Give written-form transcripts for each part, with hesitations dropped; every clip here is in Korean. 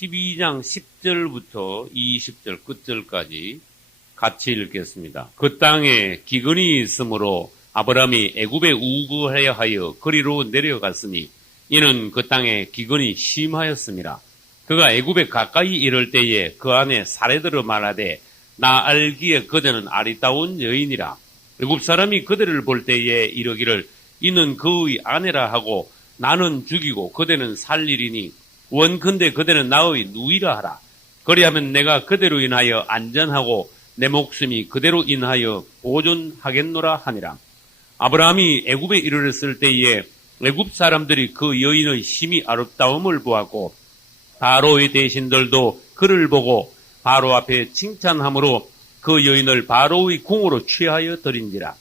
12장 10절부터 20절 끝절까지 같이 읽겠습니다. 그 땅에 기근이 있으므로 아브라함이 애굽에 우거하여 하여 거리로 내려갔으니 이는 그 땅에 기근이 심하였습니다. 그가 애굽에 가까이 이를 때에 그 안에 사례들을 말하되 나 알기에 그대는 아리따운 여인이라. 애굽 사람이 그대를 볼 때에 이르기를 이는 그의 아내라 하고 나는 죽이고 그대는 살리리니 원컨대 그대는 나의 누이라 하라. 그리하면 내가 그대로 인하여 안전하고 내 목숨이 그대로 인하여 보존하겠노라 하니라. 아브라함이 애굽에 이르렀을 때에 애굽 사람들이 그 여인의 심히 아름다움을 보았고 바로의 대신들도 그를 보고 바로 앞에 칭찬함으로 그 여인을 바로의 궁으로 취하여 드린지라.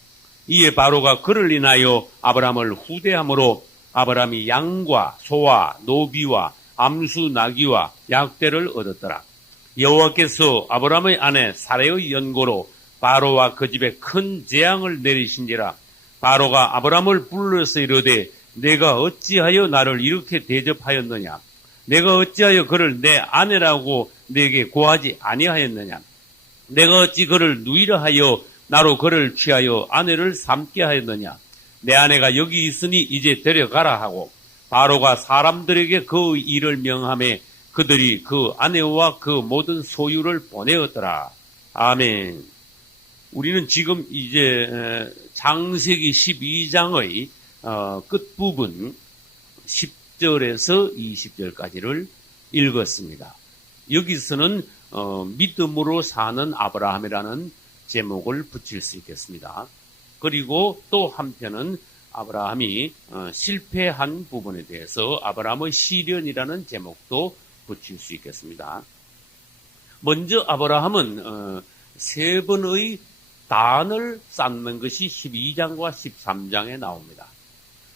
이에 바로가 그를 인하여 아브라함을 후대함으로 아브라함이 양과 소와 노비와 암수 나귀와 약대를 얻었더라. 여호와께서 아브라함의 아내 사레의 연고로 바로와 그 집에 큰 재앙을 내리신지라. 바로가 아브라함을 불러서 이르되 내가 어찌하여 나를 이렇게 대접하였느냐? 내가 어찌하여 그를 내 아내라고 내게 고하지 아니하였느냐? 내가 어찌 그를 누이라 하여 나로 그를 취하여 아내를 삼게 하였느냐? 내 아내가 여기 있으니 이제 데려가라 하고 바로가 사람들에게 그 일을 명하매 그들이 그 아내와 그 모든 소유를 보내었더라. 아멘. 우리는 지금 이제 창세기 12장의 끝부분 10절에서 20절까지를 읽었습니다. 여기서는 믿음으로 사는 아브라함이라는 제목을 붙일 수 있겠습니다. 그리고 또 한편은 아브라함이 실패한 부분에 대해서 아브라함의 시련이라는 제목도 붙일 수 있겠습니다. 먼저 아브라함은 세 번의 단을 쌓는 것이 12장과 13장에 나옵니다.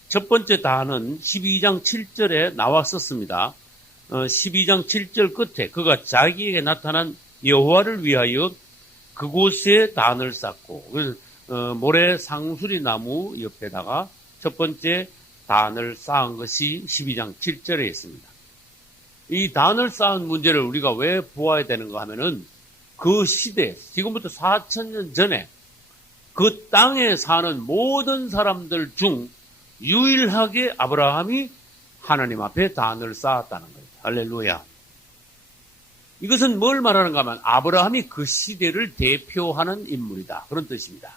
첫 번째 단은 12장 7절에 나왔었습니다. 12장 7절 끝에 그가 자기에게 나타난 여호와를 위하여 그곳에 단을 쌓고 모래 상수리 나무 옆에다가 첫 번째 단을 쌓은 것이 12장 7절에 있습니다. 이 단을 쌓은 문제를 우리가 왜 보아야 되는가 하면은 그 시대, 지금부터 4,000년 전에 그 땅에 사는 모든 사람들 중 유일하게 아브라함이 하나님 앞에 단을 쌓았다는 거예요. 할렐루야. 이것은 뭘 말하는가 하면 아브라함이 그 시대를 대표하는 인물이다. 그런 뜻입니다.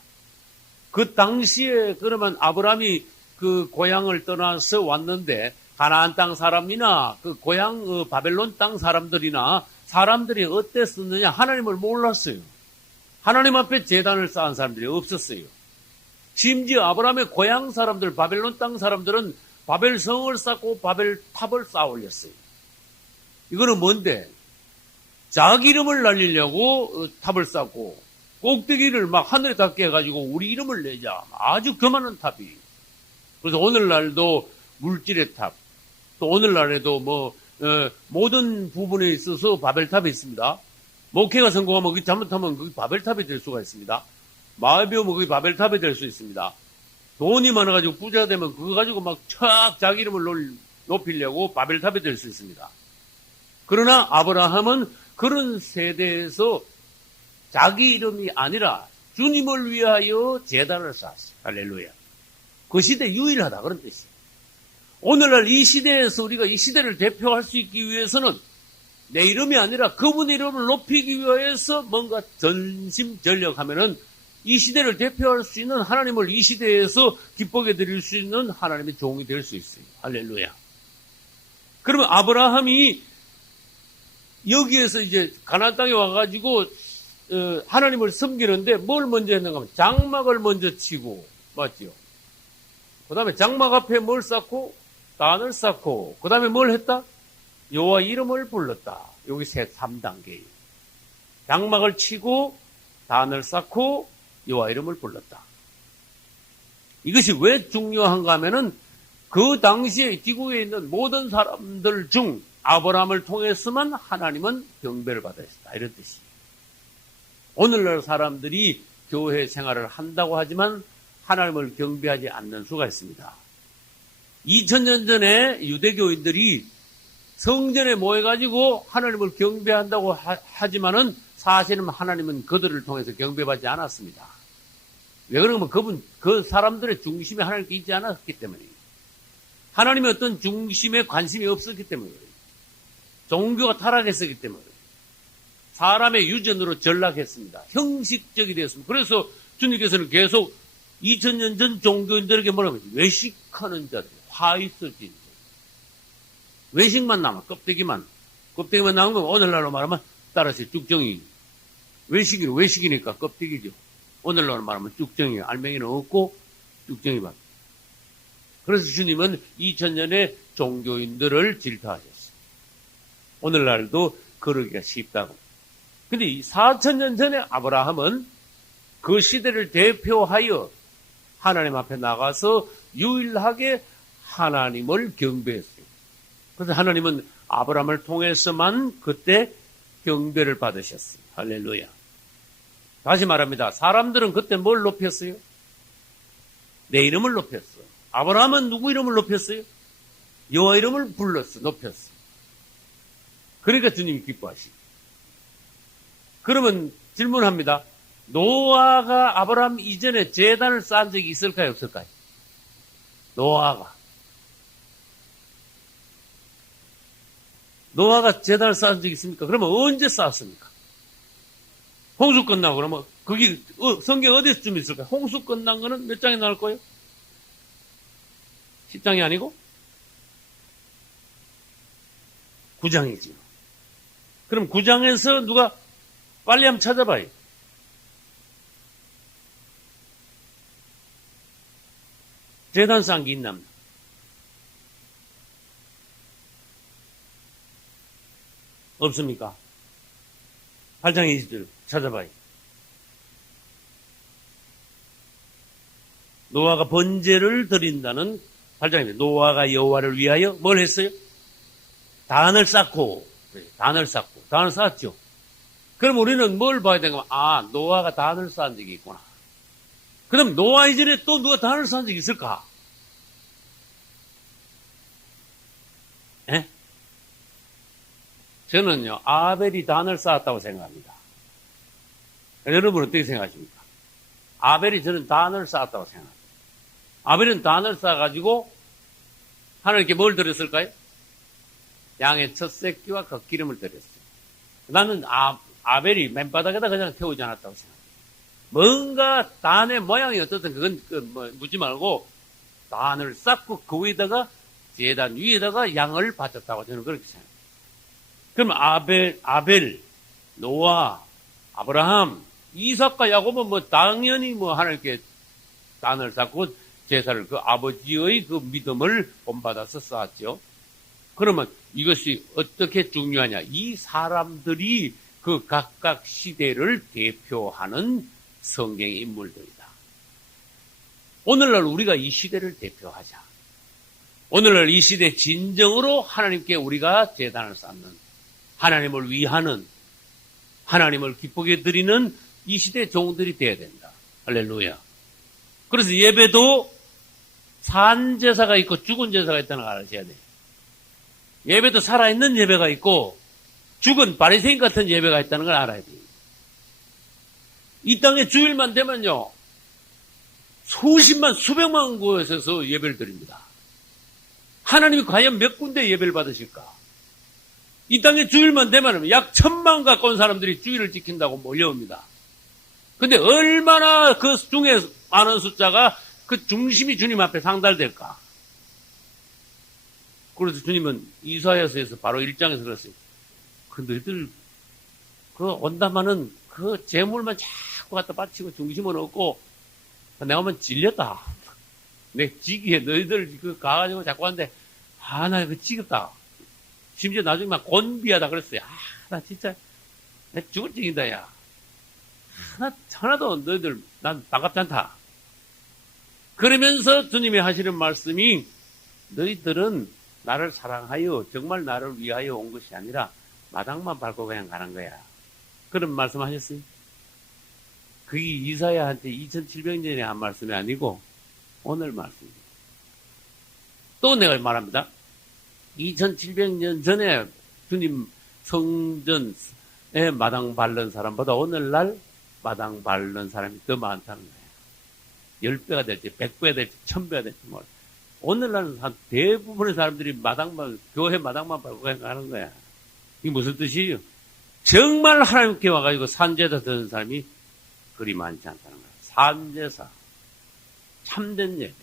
그 당시에 그러면 아브라함이 그 고향을 떠나서 왔는데 가나안 땅 사람이나 그 고향 바벨론 땅 사람들이나 사람들이 어땠었느냐? 하나님을 몰랐어요. 하나님 앞에 제단을 쌓은 사람들이 없었어요. 심지어 아브라함의 고향 사람들, 바벨론 땅 사람들은 바벨성을 쌓고 바벨탑을 쌓아 올렸어요. 이거는 뭔데? 자기 이름을 날리려고 탑을 쌓고 꼭대기를 막 하늘에 닿게 해가지고 우리 이름을 내자. 아주 교만한 탑이. 그래서 오늘날도 물질의 탑, 또 오늘날에도 모든 부분에 있어서 바벨탑이 있습니다. 목회가 성공하면 그게 잘못하면 그게 바벨탑이 될 수가 있습니다. 마을 배우면 그게 바벨탑이 될 수 있습니다. 돈이 많아가지고 부자가 되면 그거 가지고 막 촥 자기 이름을 높이려고 바벨탑이 될 수 있습니다. 그러나 아브라함은 그런 세대에서 자기 이름이 아니라 주님을 위하여 제단을 쌓았어요. 할렐루야. 그 시대 유일하다 그런 뜻이에요. 오늘날 이 시대에서 우리가 이 시대를 대표할 수 있기 위해서는 내 이름이 아니라 그분의 이름을 높이기 위해서 뭔가 전심전력하면은 이 시대를 대표할 수 있는 하나님을 이 시대에서 기쁘게 드릴 수 있는 하나님의 종이 될 수 있어요. 할렐루야. 그러면 아브라함이 여기에서 이제 가나안 땅에 와가지고 하나님을 섬기는데 뭘 먼저 했는가 하면 장막을 먼저 치고, 맞죠? 그 다음에 장막 앞에 뭘 쌓고 단을 쌓고 그 다음에 뭘 했다? 여호와 이름을 불렀다. 여기 3단계예요. 장막을 치고 단을 쌓고 여호와 이름을 불렀다. 이것이 왜 중요한가 하면은 그 당시에 지구에 있는 모든 사람들 중 아브라함을 통해서만 하나님은 경배를 받아야 했다. 이런 뜻이에요. 오늘날 사람들이 교회 생활을 한다고 하지만 하나님을 경배하지 않는 수가 있습니다. 2000년 전에 유대교인들이 성전에 모여가지고 하나님을 경배한다고 하지만은 사실은 하나님은 그들을 통해서 경배받지 않았습니다. 왜 그러면 그 사람들의 중심에 하나님께 있지 않았기 때문이에요. 하나님의 어떤 중심에 관심이 없었기 때문에 그래요. 종교가 타락했었기 때문에 그래요. 사람의 유전으로 전락했습니다. 형식적이 되었습니다. 그래서 주님께서는 계속 2000년 전 종교인들에게 뭐라고 했어요? 외식하는 자들, 화있어진 자. 외식만 남아, 껍데기만 남은 건 오늘날로 말하면 따라서 쭉정이. 외식이니까 껍데기죠. 오늘날로 말하면 쭉정이, 알맹이는 없고 쭉정이만. 그래서 주님은 2000년의 종교인들을 질타하셨어요. 오늘날도 그러기가 쉽다고. 근데 4000년 전에 아브라함은 그 시대를 대표하여 하나님 앞에 나가서 유일하게 하나님을 경배했어요. 그래서 하나님은 아브라함을 통해서만 그때 경배를 받으셨어요. 할렐루야. 다시 말합니다. 사람들은 그때 뭘 높였어요? 내 이름을 높였어. 아브라함은 누구 이름을 높였어요? 여호와 이름을 불렀어. 높였어. 그러니까 주님이 기뻐하시고. 그러면 질문합니다. 노아가 아브라함 이전에 제단을 쌓은 적이 있을까요? 없을까요? 노아가 제단을 쌓은 적이 있습니까? 그러면 언제 쌓았습니까? 홍수 끝나고 그러면 거기 성경 어디서쯤 있을까요? 홍수 끝난 거는 몇 장에 나올 거예요? 10장이 아니고 9장이지요. 그럼 9장에서 누가 빨리 한번 찾아봐요. 제단 쌓은 게 있나? 없습니까? 8장 20절 찾아봐요. 노아가 번제를 드린다는 8장입니다. 노아가 여호와를 위하여 뭘 했어요? 단을 쌓고. 단을 쌓았죠. 그럼 우리는 뭘 봐야 되는가? 아, 노아가 단을 쌓은 적이 있구나. 그럼 노아 이전에 또 누가 단을 쌓은 적이 있을까? 예? 저는요, 아벨이 단을 쌓았다고 생각합니다. 여러분 어떻게 생각하십니까? 아벨이 저는 단을 쌓았다고 생각합니다. 아벨은 단을 쌓아가지고 하나님께 뭘 드렸을까요? 양의 첫 새끼와 그 기름을 드렸어요. 나는 아벨이 맨바닥에다 그냥 태우지 않았다고 생각합니다. 뭔가 단의 모양이 어떻든 그건 묻지 말고 단을 쌓고 그 위에다가 제단 위에다가 양을 바쳤다고 저는 그렇게 생각합니다. 그럼 아벨, 노아, 아브라함, 이삭과 야곱은 당연히 하나님께 단을 쌓고 제사를 그 아버지의 그 믿음을 본받아서 쌓았죠. 그러면 이것이 어떻게 중요하냐? 이 사람들이 그 각각 시대를 대표하는 성경의 인물들이다. 오늘날 우리가 이 시대를 대표하자. 오늘날 이 시대 진정으로 하나님께 우리가 제단을 쌓는, 하나님을 위하는, 하나님을 기쁘게 드리는 이 시대 종들이 되어야 된다. 할렐루야. 그래서 예배도 산 제사가 있고 죽은 제사가 있다는 걸 아셔야 돼요. 예배도 살아있는 예배가 있고 죽은 바리새인 같은 예배가 있다는 걸 알아야 돼요. 이 땅에 주일만 되면요, 수십만, 수백만 곳에서 예배를 드립니다. 하나님이 과연 몇 군데 예배를 받으실까? 이 땅에 주일만 되면 약 1000만 가까운 사람들이 주일을 지킨다고 몰려옵니다. 근데 얼마나 그 중에 많은 숫자가 그 중심이 주님 앞에 상달될까? 그래서 주님은 이사야서에서 바로 1장에서 그랬어요. 그 너희들 온다마는 그 재물만 자꾸 갖다 바치고 중심은 없고 내가 오면 질렸다. 내 지기에 너희들 가가지고 자꾸 하는데 나 이거 지겹다. 심지어 나중에 막 곤비하다 그랬어요. 나 진짜 내 죽을 징이다 야. 하나도 너희들 난 반갑지 않다. 그러면서 주님이 하시는 말씀이 너희들은 나를 사랑하여 정말 나를 위하여 온 것이 아니라 마당만 밟고 그냥 가는 거야. 그런 말씀 하셨어요. 그게 이사야한테 2700년에 한 말씀이 아니고 오늘 말씀입니다. 또 내가 말합니다. 2700년 전에 주님 성전에 마당 밟는 사람보다 오늘날 마당 밟는 사람이 더 많다는 거예요. 10배가 될지 100배가 될지 1000배가 될지 몰라. 오늘날은 한 대부분의 사람들이 마당만, 교회 마당만 밟고 가는 거야. 이게 무슨 뜻이에요? 정말 하나님께 와가지고 산제사 드는 사람이 그리 많지 않다는 거야. 산제사, 참된 예배,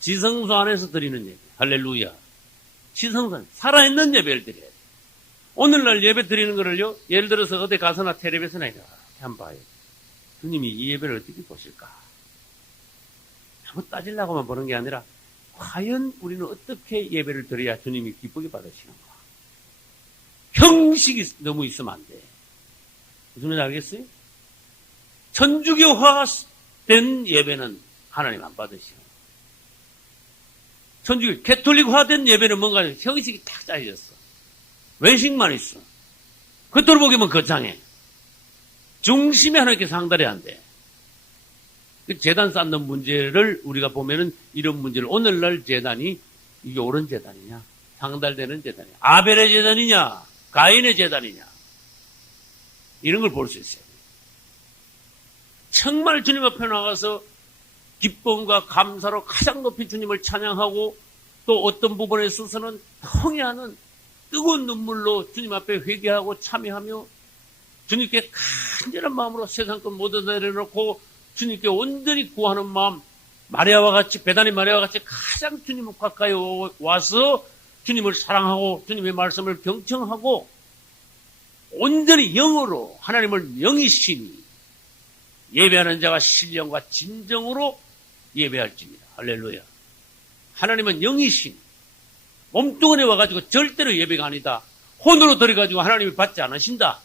지성소 안에서 드리는 예배, 할렐루야. 지성소 안에 살아있는 예배를 드려야 돼. 오늘날 예배 드리는 거를요, 예를 들어서 어디 가서나 텔레비전이나 이렇게 한번 봐요. 주님이 이 예배를 어떻게 보실까? 한번 따지려고만 보는 게 아니라 과연 우리는 어떻게 예배를 드려야 주님이 기쁘게 받으시는가? 형식이 너무 있으면 안 돼. 무슨 말인지 알겠어요? 천주교화된 예배는 하나님 안 받으시고, 천주교 캐톨릭화된 예배는 뭔가 형식이 딱 짜여졌어. 외식만 있어. 겉으로 보기면 거창해. 중심에 하나님께 상달해야 안 돼. 제단 쌓는 문제를 우리가 보면은 이런 문제를 오늘날 제단이 이게 옳은 제단이냐, 상달되는 제단이냐, 아벨의 제단이냐, 가인의 제단이냐, 이런 걸 볼 수 있어요. 정말 주님 앞에 나가서 기쁨과 감사로 가장 높이 주님을 찬양하고 또 어떤 부분에 있어서는 통해하는 뜨거운 눈물로 주님 앞에 회개하고 참여하며 주님께 간절한 마음으로 세상 것 모두 내려놓고 주님께 온전히 구하는 마음, 마리아와 같이, 베다니 마리아와 같이 가장 주님 가까이 와서 주님을 사랑하고 주님의 말씀을 경청하고 온전히 영으로 하나님을 영이시니 예배하는 자가 신령과 진정으로 예배할지니라. 할렐루야. 하나님은 영이시니 몸뚱아리에 와가지고 절대로 예배가 아니다. 혼으로 들어가지고 하나님이 받지 않으신다.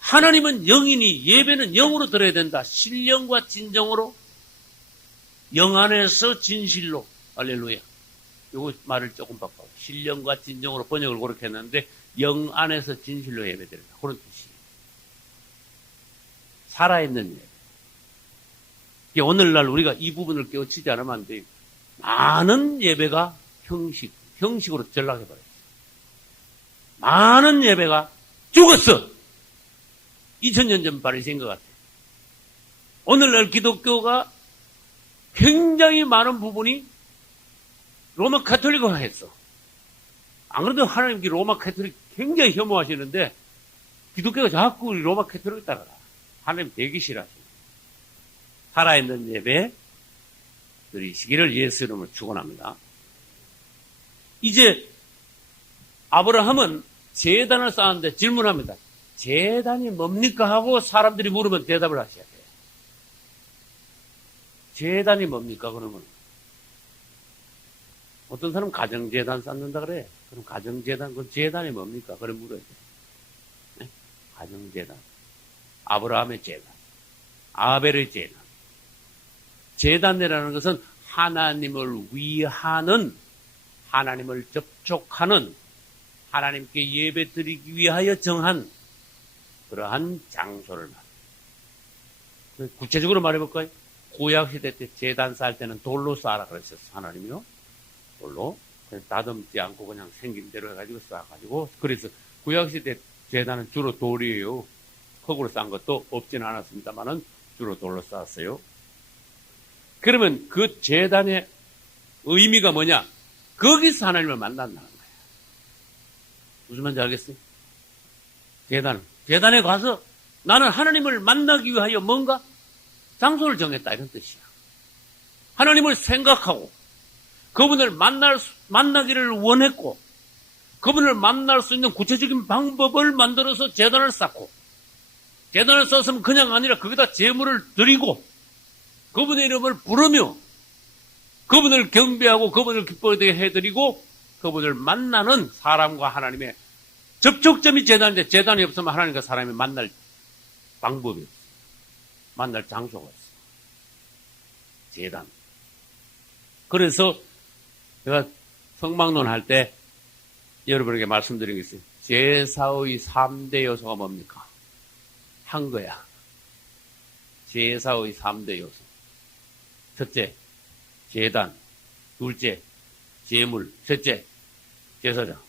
하나님은 영이니 예배는 영으로 드려야 된다. 신령과 진정으로, 영 안에서 진실로. 할렐루야. 요거 말을 조금 바꿔. 신령과 진정으로 번역을 그렇게 했는데 영 안에서 진실로 예배드린다. 그런 뜻이에요. 살아있는 예배. 오늘날 우리가 이 부분을 깨우치지 않으면 안 돼요. 많은 예배가 형식으로 전락해버렸어요. 많은 예배가 죽었어. 2000년 전 바리새인 것 같아요. 오늘날 기독교가 굉장히 많은 부분이 로마 카톨릭화 했어. 안 그래도 하나님께 로마 카톨릭 굉장히 혐오하시는데 기독교가 자꾸 로마 카톨릭 따라가. 하나님 되기 싫어하시네. 살아있는 예배 드리시기를 예수 이름으로 축원합니다. 이제 아브라함은 제단을 쌓았는데 질문합니다. 제단이 뭡니까? 하고 사람들이 물으면 대답을 하셔야 돼요. 제단이 뭡니까? 그러면 어떤 사람은 가정제단 쌓는다 그래. 그럼 가정제단, 그럼 제단이 뭡니까? 그래 물어야 돼. 네? 가정제단. 아브라함의 제단. 아벨의 제단. 제단이라는 것은 하나님을 위하는, 하나님을 접촉하는, 하나님께 예배 드리기 위하여 정한 그러한 장소를 말해요. 구체적으로 말해볼까요? 구약시대 때 제단 쌓을 때는 돌로 쌓아라 그랬었어. 하나님이요. 돌로. 다듬지 않고 그냥 생긴 대로 해가지고 쌓아가지고. 그래서 구약시대 제단은 주로 돌이에요. 흙으로 쌓은 것도 없지는 않았습니다만은 주로 돌로 쌓았어요. 그러면 그 제단의 의미가 뭐냐? 거기서 하나님을 만난다는 거예요. 무슨 말인지 알겠어요? 제단에 가서 나는 하나님을 만나기 위하여 뭔가 장소를 정했다 이런 뜻이야. 하나님을 생각하고 그분을 만나기를 원했고 그분을 만날 수 있는 구체적인 방법을 만들어서 제단을 쌓고 제단을 쌓았으면 그냥 아니라 거기다 제물을 드리고 그분의 이름을 부르며 그분을 경배하고 그분을 기쁘게 해드리고 그분을 만나는 사람과 하나님의 접촉점이 제단인데 제단이 없으면 하나님과 사람이 만날 방법이 없어. 만날 장소가 없어. 제단. 그래서 제가 성막론 할 때 여러분에게 말씀드린 게 있어요. 제사의 3대 요소가 뭡니까? 한 거야. 제사의 3대 요소. 첫째, 제단. 둘째, 제물. 셋째, 제사장.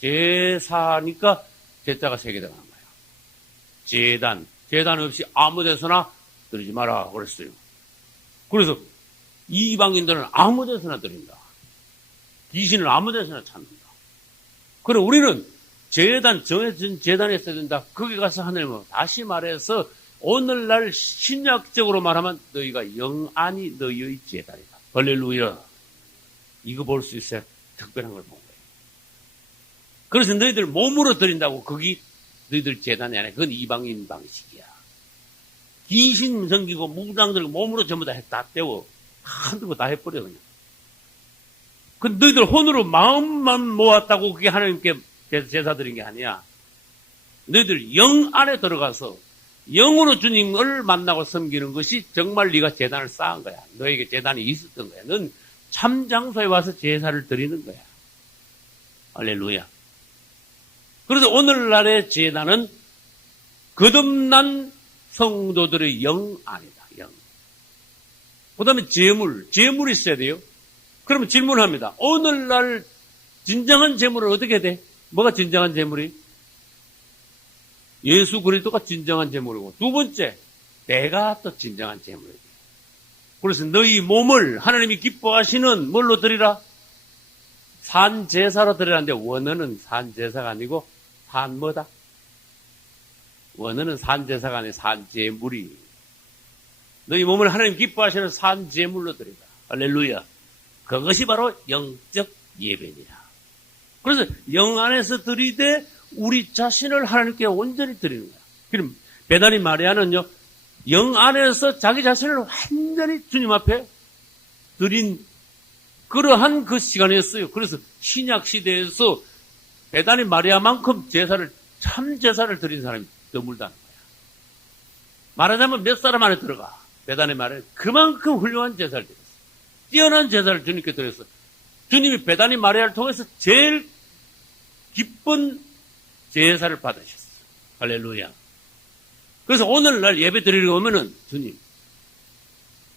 제사니까 제자가 세게 들어간 거예요. 재단 없이 아무 데서나 드리지 마라 그랬어요. 그래서 이방인들은 아무 데서나 드린다. 귀신을 아무 데서나 찾는다. 그럼 우리는 정해진 재단에 있어야 된다. 거기 가서 하늘은 다시 말해서 오늘날 신약적으로 말하면 너희가 영안이 너희의 재단이다. 할렐루야. 이거 볼 수 있어야 특별한 걸 본 거예요. 그래서 너희들 몸으로 드린다고 거기 너희들 재단이 아니야. 그건 이방인 방식이야. 귀신 섬기고 무당 들고 몸으로 전부 다 떼워. 한두 거 다 해버려 그냥. 그 너희들 혼으로 마음만 모았다고 그게 하나님께 제사 드린 게 아니야. 너희들 영 안에 들어가서 영으로 주님을 만나고 섬기는 것이 정말 네가 제단을 쌓은 거야. 너에게 제단이 있었던 거야. 넌 참 장소에 와서 제사를 드리는 거야. 할렐루야. 그래서 오늘날의 제단은 거듭난 성도들의 영 안이다. 영. 그 다음에 재물이 있어야 돼요. 그러면 질문합니다. 오늘날 진정한 재물은 어떻게 돼? 뭐가 진정한 재물이? 예수 그리스도가 진정한 재물이고, 두 번째, 내가 또 진정한 재물이다. 그래서 너희 몸을 하나님이 기뻐하시는 뭘로 드리라? 산 제사로 드리라는데 원어는 산 제사가 아니고 산 뭐다? 원어는 산 제사가 아니고 산 제물이. 너희 몸을 하나님 기뻐하시는 산 제물로 드리라. 할렐루야. 그것이 바로 영적 예배니라. 그래서 영 안에서 드리되 우리 자신을 하나님께 온전히 드리는 거야. 그럼 베다니 마리아는요, 영 안에서 자기 자신을 완전히 주님 앞에 드린 그러한 그 시간이었어요. 그래서 신약 시대에서 베다니 마리아만큼 참 제사를 드린 사람이 드물다는 거야. 말하자면 몇 사람 안에 들어가. 베다니 마리아 그만큼 훌륭한 제사를 드렸어. 뛰어난 제사를 주님께 드렸어. 주님이 베다니 마리아를 통해서 제일 기쁜 제사를 받으셨어. 할렐루야. 그래서 오늘날 예배 드리러 오면은 주님,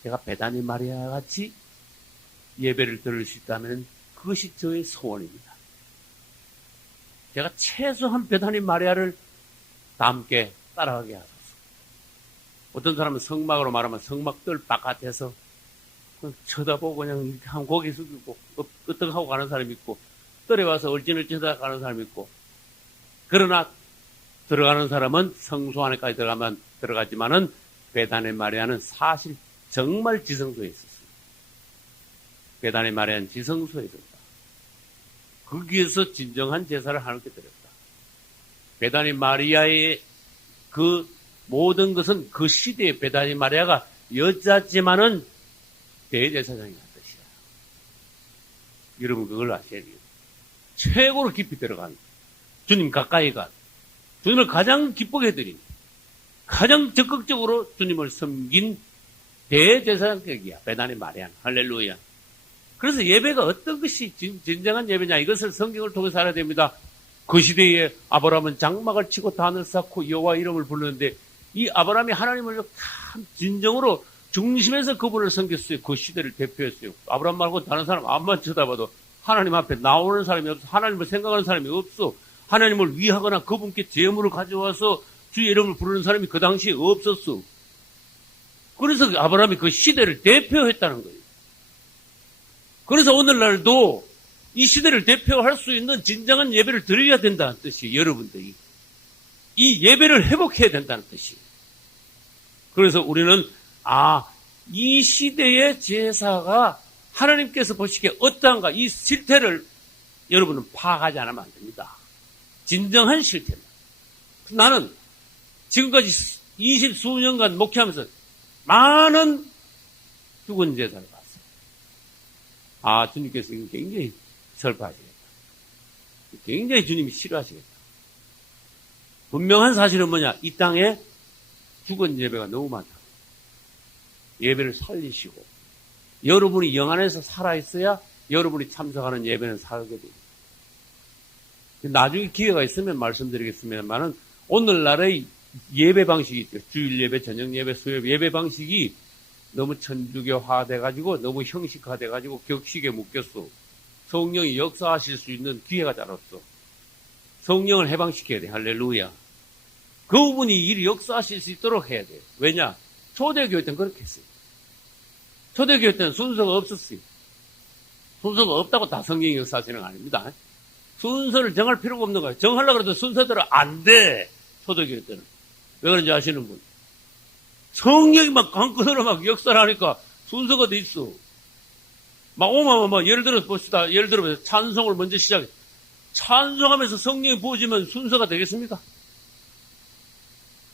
제가 베다니 마리아 같이 예배를 드릴 수 있다면 그것이 저의 소원입니다. 제가 최소한 베다니 마리아를 다 함께 따라가게 하소서. 어떤 사람은 성막으로 말하면 성막들 바깥에서 그냥 쳐다보고 그냥 이렇게 한 고개 숙이고 끄떡하고 가는 사람이 있고, 떨어와서 얼진을 쳐다가는 사람이 있고, 그러나 들어가는 사람은 성소 안에까지 들어가지만은 베다니 마리아는 사실 정말 지성소에 있었어요. 베다니 마리아는 지성소에 있었다. 거기에서 진정한 제사를 하나님께 드렸다. 베다니 마리아의 그 모든 것은 그 시대의 베다니 마리아가 여자지만은 대제사장이라는 뜻이야. 여러분 그걸 아셔야 돼요. 최고로 깊이 들어간 주님 가까이 간 주님을 가장 기쁘게 해드린 가장 적극적으로 주님을 섬긴 대제사장격이야. 베다니 마리아는. 할렐루야. 그래서 예배가 어떤 것이 진정한 예배냐, 이것을 성경을 통해서 알아야 됩니다. 그 시대에 아브라함은 장막을 치고 단을 쌓고 여호와 이름을 부르는데 이 아브라함이 하나님을 참 진정으로 중심에서 그분을 섬겼어요. 그 시대를 대표했어요. 아브라함 말고 다른 사람 앞만 쳐다봐도 하나님 앞에 나오는 사람이 없어. 하나님을 생각하는 사람이 없어. 하나님을 위하거나 그분께 제물을 가져와서 주의 이름을 부르는 사람이 그 당시에 없었어. 그래서 아브라함이 그 시대를 대표했다는 거예요. 그래서 오늘날도 이 시대를 대표할 수 있는 진정한 예배를 드려야 된다는 뜻이에요. 여러분들이. 이 예배를 회복해야 된다는 뜻이에요. 그래서 우리는 이 시대의 제사가 하나님께서 보시기에 어떠한가, 이 실태를 여러분은 파악하지 않으면 안 됩니다. 진정한 실태입니다. 나는 지금까지 20수년간 목회하면서 많은 죽은 제사를 봤어요. 주님께서 이거 굉장히 슬퍼하시겠다. 굉장히 주님이 싫어하시겠다. 분명한 사실은 뭐냐? 이 땅에 죽은 예배가 너무 많다. 예배를 살리시고 여러분이 영 안에서 살아있어야 여러분이 참석하는 예배는 살게 됩니다. 나중에 기회가 있으면 말씀드리겠습니다만은 오늘날의 예배 방식이 있죠. 주일 예배, 저녁 예배, 수요일 예배 방식이 너무 천주교화 돼가지고 너무 형식화 돼가지고 격식에 묶였어. 성령이 역사하실 수 있는 기회가 잘 없어. 성령을 해방시켜야 돼. 할렐루야. 그분이 일이 역사하실 수 있도록 해야 돼. 왜냐? 초대교회 때는 그렇게 했어요. 초대교회 때는 순서가 없었어요. 순서가 없다고 다 성령이 역사하시는 거 아닙니다. 순서를 정할 필요가 없는 거예요. 정하려고 해도 순서대로 안 돼. 초대교회 때는. 왜 그런지 아시는 분? 성령이 막 강건으로 막 역사를 하니까 순서가 돼 있어. 막 오마마 예를 들어서 봅시다. 예를 들어 찬송을 먼저 시작해. 찬송하면서 성령이 부어지면 순서가 되겠습니까?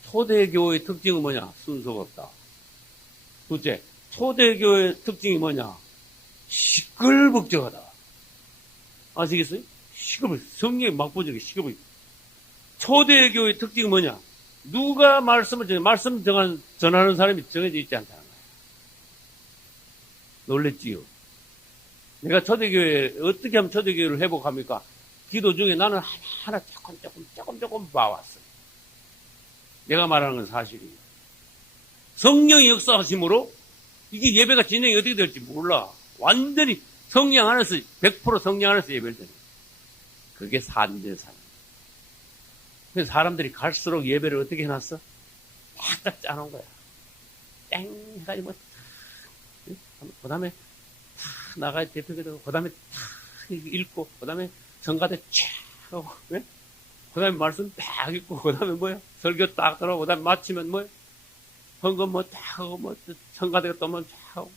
초대교회의 특징은 뭐냐? 순서가 없다. 둘째, 초대교회의 특징이 뭐냐? 시끌벅적하다. 아시겠어요? 성령이 막 부어지는 게 시끌벅적. 초대교회의 특징이 뭐냐? 누가 말씀을 전하는 사람이 정해져 있지 않다는 거예요. 놀랬지요? 내가 초대교회, 어떻게 하면 초대교회를 회복합니까? 기도 중에 나는 하나 조금 봐왔어. 내가 말하는 건 사실이에요. 성령의 역사하심으로 이게 예배가 진행이 어떻게 될지 몰라. 완전히 성령 안에서, 100% 성령 안에서 예배를 드는 거예요. 그게 산제산. 그래서 사람들이 갈수록 예배를 어떻게 해놨어? 딱 짜놓은 거야. 땡! 해가지고, 그 다음에 탁 나가야 대표가 되고, 그 다음에 탁 읽고, 그 다음에 성가대 쫙 하고, 그 다음에 말씀 딱 읽고, 그 다음에 뭐야? 설교 딱 들어가고, 그 다음에 마치면 뭐야? 헌금 딱 하고, 성가대가 또 쫙 하고,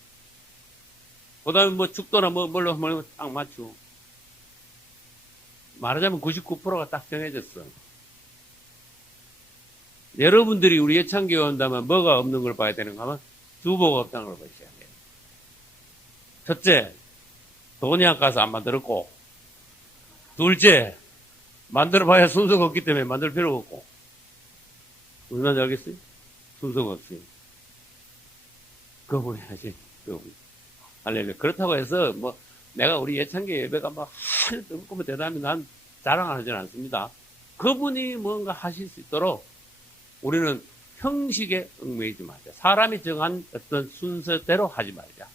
그 다음에 축도나 뭘로 딱 맞추고. 말하자면 99%가 딱 정해졌어. 여러분들이 우리 예창교회 온다면 뭐가 없는 걸 봐야 되는가 하면 주보가 없다는 걸 보셔야 돼요. 첫째, 돈이 아까서 안 만들었고, 둘째, 만들어봐야 순서가 없기 때문에 만들 필요가 없고. 무슨 말인지 알겠어요? 순서가 없어요. 그거 해야지. 할렐루야. 그렇다고 해서 내가 우리 예창교회 예배가 하나도 없고 대단히 난 자랑하진 않습니다. 그분이 뭔가 하실 수 있도록 우리는 형식에 얽매이지 말자. 사람이 정한 어떤 순서대로 하지 말자.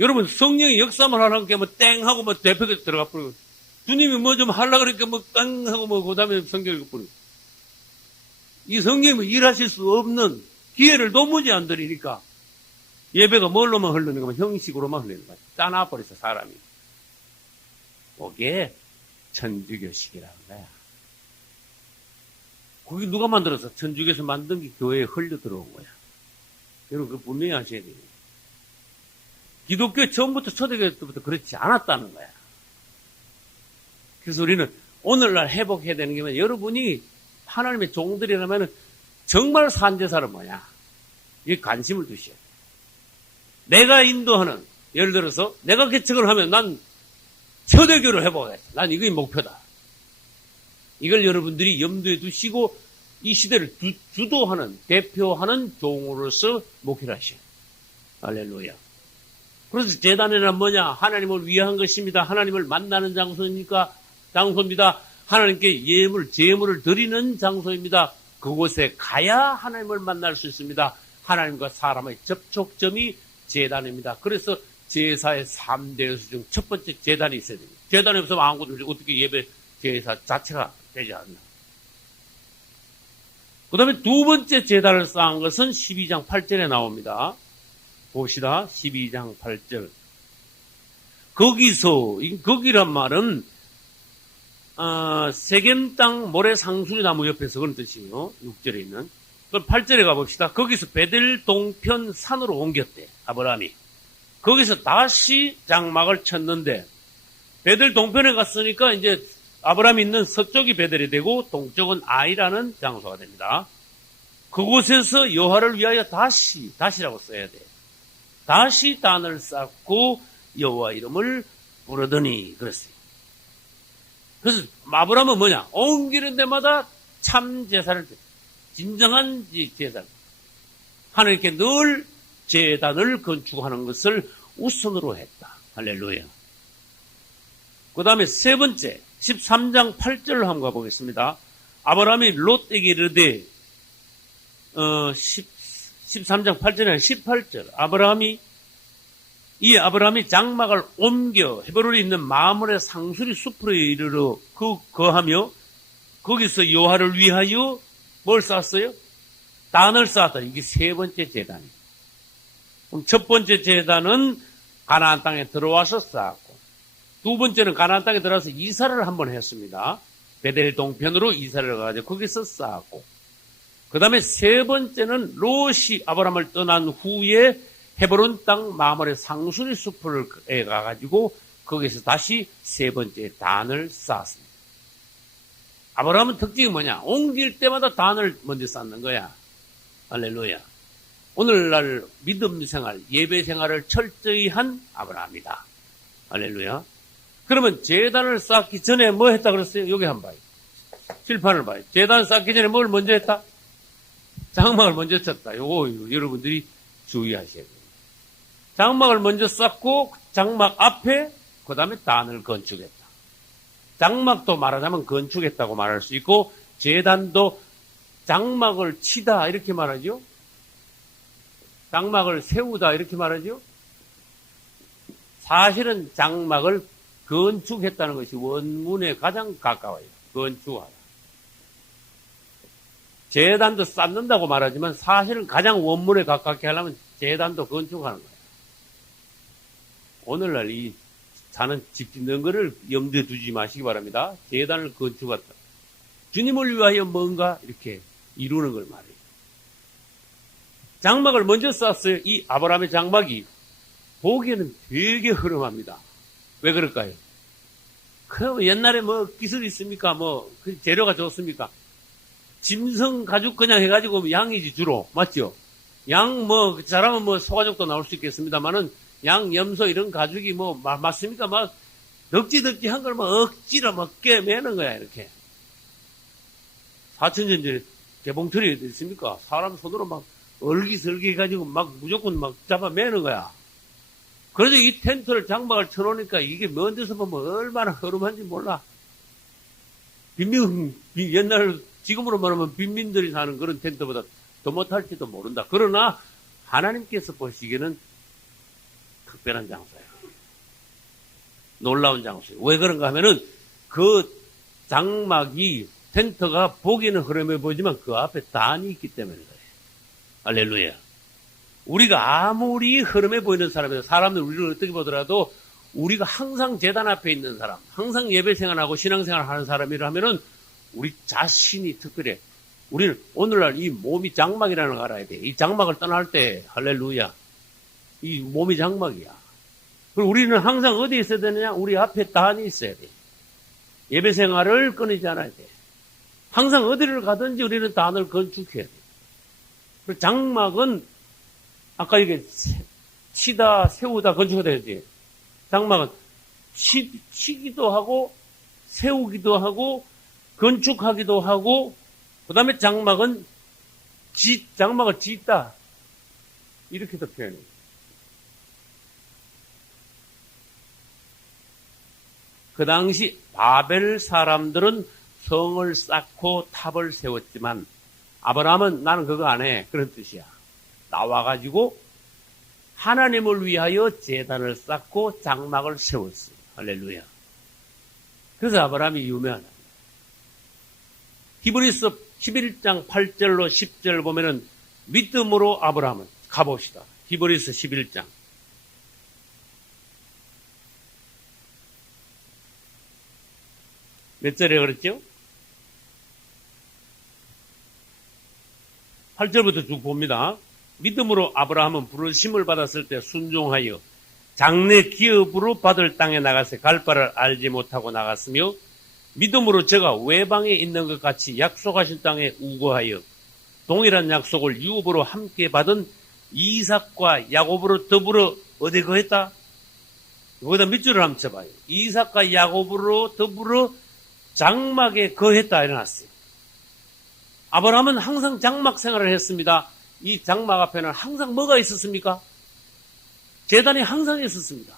여러분, 성령이 역사만 하려니까 땡 하고 대표가 들어가 버리고, 주님이 좀 하려고 그러니까 땡 하고 그 다음에 성경 읽어버리고. 이 성령이 일하실 수 없는 기회를 도무지 안 드리니까 예배가 뭘로만 흐르는 거면 형식으로만 흐르는 거야. 짜놔버렸어, 사람이. 그게 천주교식이라는 거야. 그게 누가 만들었어? 천주교에서 만든 게 교회에 흘려 들어온 거야. 여러분, 그거 분명히 아셔야 돼요. 기독교 처음부터 초대교회 때부터 그렇지 않았다는 거야. 그래서 우리는 오늘날 회복해야 되는 게 뭐냐? 여러분이 하나님의 종들이라면 정말 산제사는 뭐냐? 이 관심을 두셔야 돼요. 내가 인도하는, 예를 들어서 내가 개척을 하면 난 초대교회를 회복하겠다. 난 이게 목표다. 이걸 여러분들이 염두에 두시고 이 시대를 주도하는, 대표하는 종으로서 목회를 하셔요. 할렐루야. 그래서 제단이란 뭐냐? 하나님을 위한 것입니다. 하나님을 만나는 장소입니다. 하나님께 제물을 드리는 장소입니다. 그곳에 가야 하나님을 만날 수 있습니다. 하나님과 사람의 접촉점이 제단입니다. 그래서 제사의 3대 요소 중 첫 번째 제단이 있어야 됩니다. 제단이 없으면 아무것도 어떻게 예배 제사 자체가 되지 않나. 그 다음에 두 번째 제단을 쌓은 것은 12장 8절에 나옵니다. 봅시다. 12장 8절. 거기란 말은 세겜 땅 모래 상수리 나무 옆에서 그런 뜻이에요. 6절에 있는. 그럼 8절에 가봅시다. 거기서 베델 동편 산으로 옮겼대. 아브라함이. 거기서 다시 장막을 쳤는데, 베델 동편에 갔으니까 이제 아브라함이 있는 서쪽이 베델이 되고 동쪽은 아이라는 장소가 됩니다. 그곳에서 여호와를 위하여 다시라고 써야 돼. 다시 단을 쌓고 여호와 이름을 부르더니 그랬어요. 그래서 아브라함은 뭐냐? 옮기는 데마다 참 제사를 드려. 진정한 제사. 하나님께 늘 제단을 건축하는 것을 우선으로 했다. 할렐루야. 그 다음에 세 번째, 13장 8절을 한번 가보겠습니다. 아브라함이 롯에게 이르되, 13장 8절에 18절. 아브라함이 이 아브라함이 장막을 옮겨 헤브론에 있는 마므레 상수리 숲으로 이르러 거하며 거기서 여호와를 위하여 뭘 쌓았어요? 단을 쌓았다. 이게 세 번째 제단이에요. 그럼 첫 번째 제단은 가나안 땅에 들어와서 쌓았고, 두 번째는 가나안 땅에 들어와서 이사를 한번 했습니다. 베델 동편으로 이사를 가가지고 거기서 쌓았고, 그 다음에 세 번째는 롯이 아브라함을 떠난 후에 헤브론 땅 마므레 상수리 숲에 가가지고 거기서 다시 세 번째 단을 쌓았습니다. 아브라함은 특징이 뭐냐? 옮길 때마다 단을 먼저 쌓는 거야. 할렐루야. 오늘날 믿음 생활, 예배 생활을 철저히 한 아브라함이다. 할렐루야. 그러면 제단을 쌓기 전에 뭐 했다 그랬어요? 여기 한번 봐요. 칠판을 봐요. 제단을 쌓기 전에 뭘 먼저 했다? 장막을 먼저 쳤다. 요거 여러분들이 주의하셔야 돼요. 장막을 먼저 쌓고 장막 앞에 그 다음에 단을 건축했다. 장막도 말하자면 건축했다고 말할 수 있고, 제단도 장막을 치다 이렇게 말하죠. 장막을 세우다 이렇게 말하죠. 사실은 장막을 건축했다는 것이 원문에 가장 가까워요. 건축하다. 제단도 쌓는다고 말하지만 사실은 가장 원문에 가깝게 하려면 제단도 건축하는 거예요. 오늘날 이 사는 집 짓는 거를 염두에 두지 마시기 바랍니다. 제단을 건축했다. 주님을 위하여 뭔가 이렇게 이루는 걸 말해요. 장막을 먼저 쌓았어요. 이 아브라함의 장막이 보기에는 되게 흐름합니다. 왜 그럴까요? 그 옛날에 뭐 기술이 있습니까? 그 재료가 좋습니까? 짐승 가죽 그냥 해가지고 양이지 주로. 맞죠? 양 잘하면 소가죽도 나올 수 있겠습니다만은 양, 염소 이런 가죽이 맞습니까? 덕지덕지 한 걸 억지로 꿰매는 거야, 이렇게. 4,000년 전에 개봉틀이 있습니까? 사람 손으로 얼기설기 해가지고 무조건 잡아매는 거야. 그래서 이 텐트를 장막을 쳐놓으니까 이게 먼 데서 보면 얼마나 흐름한지 몰라. 옛날, 지금으로 말하면 빈민들이 사는 그런 텐트보다 더 못할지도 모른다. 그러나 하나님께서 보시기에는 특별한 장소예요. 놀라운 장소예요. 왜 그런가 하면은 그 장막이, 텐트가 보기는 흐름해 보이지만 그 앞에 단이 있기 때문에 그래요. 할렐루야. 우리가 아무리 흐름해 보이는 사람들 우리를 어떻게 보더라도 우리가 항상 제단 앞에 있는 사람, 항상 예배 생활하고 신앙생활 하는 사람이라면은 우리 자신이 특별해. 우리는 오늘날 이 몸이 장막이라는 걸 알아야 돼. 이 장막을 떠날 때, 할렐루야. 이 몸이 장막이야. 그리고 우리는 항상 어디에 있어야 되느냐? 우리 앞에 단이 있어야 돼. 예배 생활을 끊이지 않아야 돼. 항상 어디를 가든지 우리는 단을 건축해야 돼. 그리고 장막은 아까 이게 치다, 세우다, 건축하다 했지. 장막은 치기도 하고, 세우기도 하고, 건축하기도 하고, 그 다음에 장막은 장막을 짓다. 이렇게도 표현해요. 그 당시 바벨 사람들은 성을 쌓고 탑을 세웠지만 아브라함은 나는 그거 안 해. 그런 뜻이야. 나와가지고 하나님을 위하여 제단을 쌓고 장막을 세웠어요. 할렐루야. 그래서 아브라함이 유명하다. 히브리서 11장 8절로 10절 보면은 믿음으로 아브라함은 가봅시다. 히브리서 11장. 몇 절에 그랬죠? 8절부터 쭉 봅니다. 믿음으로 아브라함은 부르심을 받았을 때 순종하여 장래 기업으로 받을 땅에 나가서 갈 바를 알지 못하고 나갔으며 믿음으로 저가 외방에 있는 것 같이 약속하신 땅에 우거하여 동일한 약속을 유업으로 함께 받은 이삭과 야곱으로 더불어 어디 거했다? 여기다 밑줄을 한번 쳐봐요. 이삭과 야곱으로 더불어 장막에 거했다 이래놨어요. 아브라함은 항상 장막 생활을 했습니다. 이 장막 앞에는 항상 뭐가 있었습니까? 제단이 항상 있었습니다.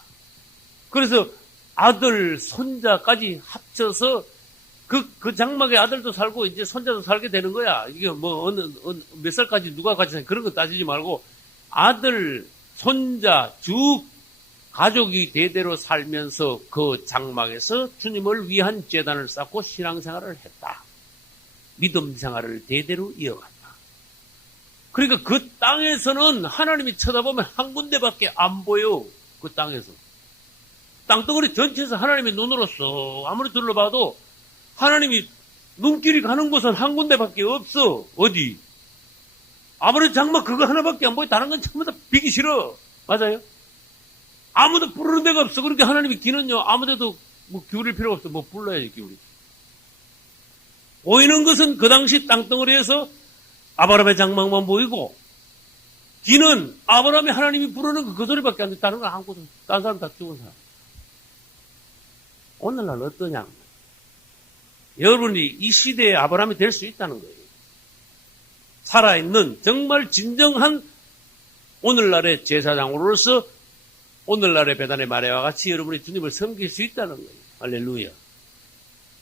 그래서 아들, 손자까지 합쳐서 그 장막에 아들도 살고 이제 손자도 살게 되는 거야. 이게 몇 살까지 누가 같이 살 그런 거 따지지 말고 아들, 손자, 쭉 가족이 대대로 살면서 그 장막에서 주님을 위한 제단을 쌓고 신앙생활을 했다. 믿음 생활을 대대로 이어갔다. 그러니까 그 땅에서는 하나님이 쳐다보면 한 군데밖에 안 보여. 그 땅에서. 땅덩어리 전체에서 하나님의 눈으로서 아무리 둘러봐도 하나님이 눈길이 가는 곳은 한 군데밖에 없어. 어디? 아무리 장막 그거 하나밖에 안 보여. 다른 건 전부 다 비기 싫어. 맞아요? 아무도 부르는 데가 없어. 그렇게 하나님이 기는요, 아무데도 뭐 기울일 필요가 없어. 뭐 불러야지, 기울이. 보이는 것은 그 당시 땅덩어리에서 아브라함의 장막만 보이고, 기는 아브라함이 하나님이 부르는 그 소리밖에 안 돼. 다른 건 아무것도 없어. 다른 사람 다 죽은 사람. 오늘날 어떠냐? 여러분이 이 시대의 아브라함이 될 수 있다는 거예요. 살아있는 정말 진정한 오늘날의 제사장으로서 오늘날의 베단의 마리아와 같이 여러분이 주님을 섬길 수 있다는 거예요. 할렐루야.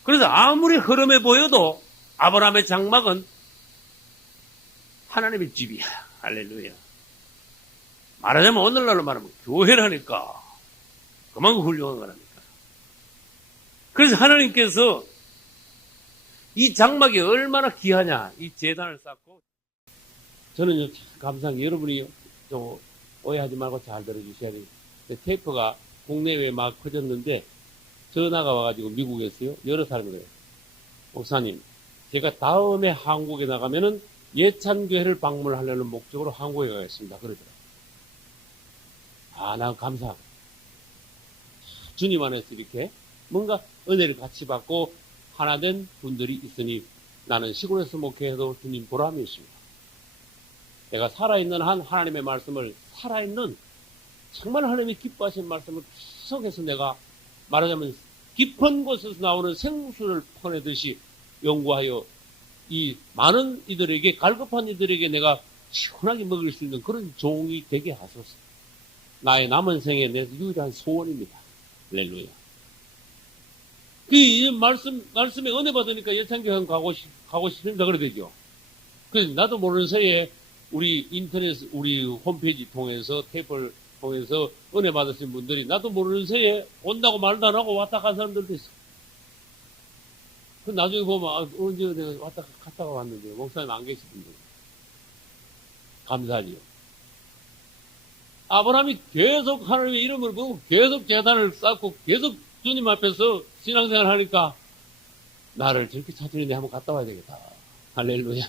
그래서 아무리 흐름해 보여도 아브라함의 장막은 하나님의 집이야. 할렐루야. 말하자면 오늘날로 말하면 교회라니까. 그만큼 훌륭한 거라니까. 그래서 하나님께서 이 장막이 얼마나 귀하냐. 이 제단을 쌓고. 저는요, 감사한 게 여러분이 좀 오해하지 말고 잘 들어주셔야 돼요. 테이프가 국내외에 막 퍼졌는데 전화가 와가지고 미국에서요. 여러 사람이 그래요. 목사님, 제가 다음에 한국에 나가면은 예찬교회를 방문하려는 목적으로 한국에 가겠습니다. 그러더라고요. 아, 난 감사하고. 주님 안에서 이렇게 뭔가 은혜를 같이 받고 하나 된 분들이 있으니 나는 시골에서 목회해도 주님 보람이 있습니다. 내가 살아있는 한 하나님의 말씀을 살아있는 정말 하나님이 기뻐하시는 말씀을 계속해서 내가 말하자면 깊은 곳에서 나오는 생수를 퍼내듯이 연구하여 이 많은 이들에게 갈급한 이들에게 내가 시원하게 먹일 수 있는 그런 종이 되게 하소서. 나의 남은 생에 내 유일한 소원입니다. 할렐루야. 그 말씀에 은혜 받으니까 예찬교회 가고 싶습니다. 그래 되죠. 그래서 나도 모르는 새에 우리 인터넷, 우리 홈페이지 통해서 테이프를 통해서 은혜 받으신 분들이 나도 모르는 새에 온다고 말도 안 하고 왔다 간 사람들도 있어. 그 나중에 보면 언제 내가 갔다가 왔는데 목사님 안 계시던데. 감사하지요. 아브라함이 계속 하나님의 이름을 보고 계속 제단을 쌓고 계속 주님 앞에서 신앙생활 하니까 나를 저렇게 찾으는데 한번 갔다 와야 되겠다. 할렐루야.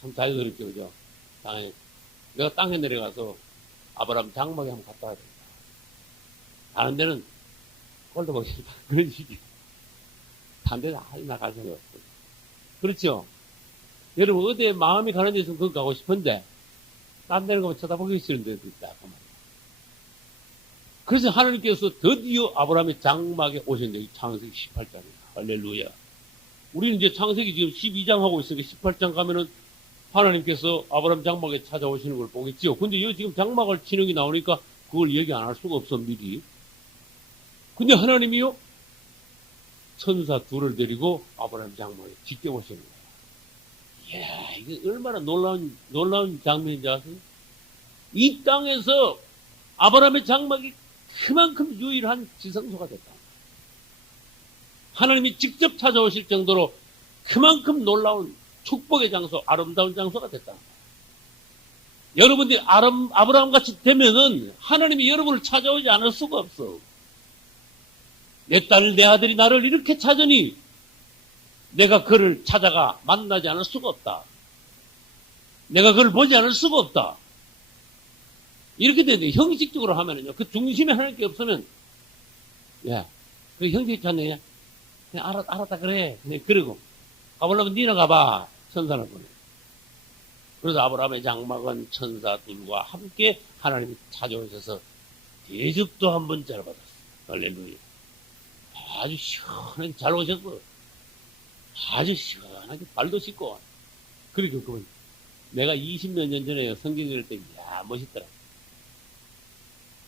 참 자연스럽게 그죠. 내가 땅에 내려가서 아브라함 장막에 한번 갔다 와야 되겠다. 다른 데는 꼴도 보겠다. 그런 식이에요. 다른 데는 아주 나갈 생각 없어요. 그렇죠? 여러분 어디에 마음이 가는 데 있으면 거기 가고 싶은데 딴 데는 가면 쳐다보기 싫은 데도 있다. 그래서 하나님께서 드디어 아브라함의 장막에 오셨는데 창세기 18장이다. 할렐루야. 우리는 이제 창세기 지금 12장 하고 있으니까 18장 가면은 하나님께서 아브라함 장막에 찾아오시는 걸 보겠지요. 근데 여기 지금 장막을 치는 게 나오니까 그걸 얘기 안 할 수가 없어, 미리. 근데 하나님이요, 천사 둘을 데리고 아브라함 장막에 직접 오시는 거예요. 이야, 이게 얼마나 놀라운 장면인지 아세요? 이 땅에서 아브라함의 장막이 그만큼 유일한 지성소가 됐다. 하나님이 직접 찾아오실 정도로 그만큼 놀라운 축복의 장소, 아름다운 장소가 됐다. 여러분들이 아브라함 같이 되면은 하나님이 여러분을 찾아오지 않을 수가 없어. 내 딸, 내 아들이 나를 이렇게 찾으니 내가 그를 찾아가 만나지 않을 수가 없다. 내가 그를 보지 않을 수가 없다. 이렇게 되는데 형식적으로 하면은요, 그 중심에 하나님께 없으면, 야, 그 형식 찾네. 그냥 알았다 그래. 그냥 그러고 가보려면 니나 가봐. 천사를 보내. 그래서 아브라함의 장막은 천사들과 함께 하나님이 찾아오셔서 대접도 한 번 잘 받았어요. 할렐루야. 아주 시원하게 잘 오셨고, 아주 시원하게 발도 씻고. 그리고 그분, 내가 20몇 년 전에 성경 읽을 때, 야, 멋있더라.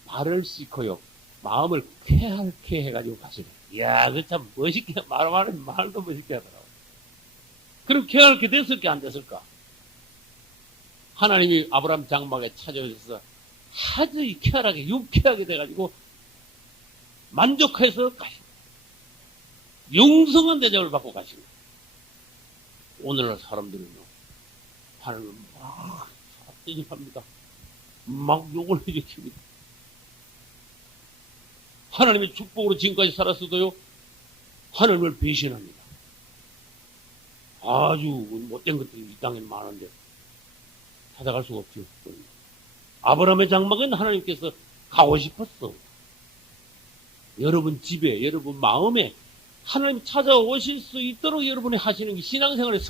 발을 씻고요, 마음을 쾌활케 해가지고 가시네. 이야, 그 참 멋있게, 말도 멋있게 하더라고. 그럼 쾌활케 됐을까, 안 됐을까? 하나님이 아브라함 장막에 찾아오셔서 아주 쾌활하게, 유쾌하게 돼가지고 만족해서 가신 거예요. 영성한 대접을 받고 가신 거예요. 오늘날 사람들은 하나님을 막 섭섭합니다. 막 욕을 해주십니다. 하나님의 축복으로 지금까지 살았어도요, 하나님을 배신합니다. 아주 못된 것들이 이 땅에 많은데 찾아갈 수가 없죠. 아브라함의 장막은 하나님께서 가고 싶었어. 여러분 집에, 여러분 마음에 하나님 찾아오실 수 있도록 여러분이 하시는 게 신앙생활에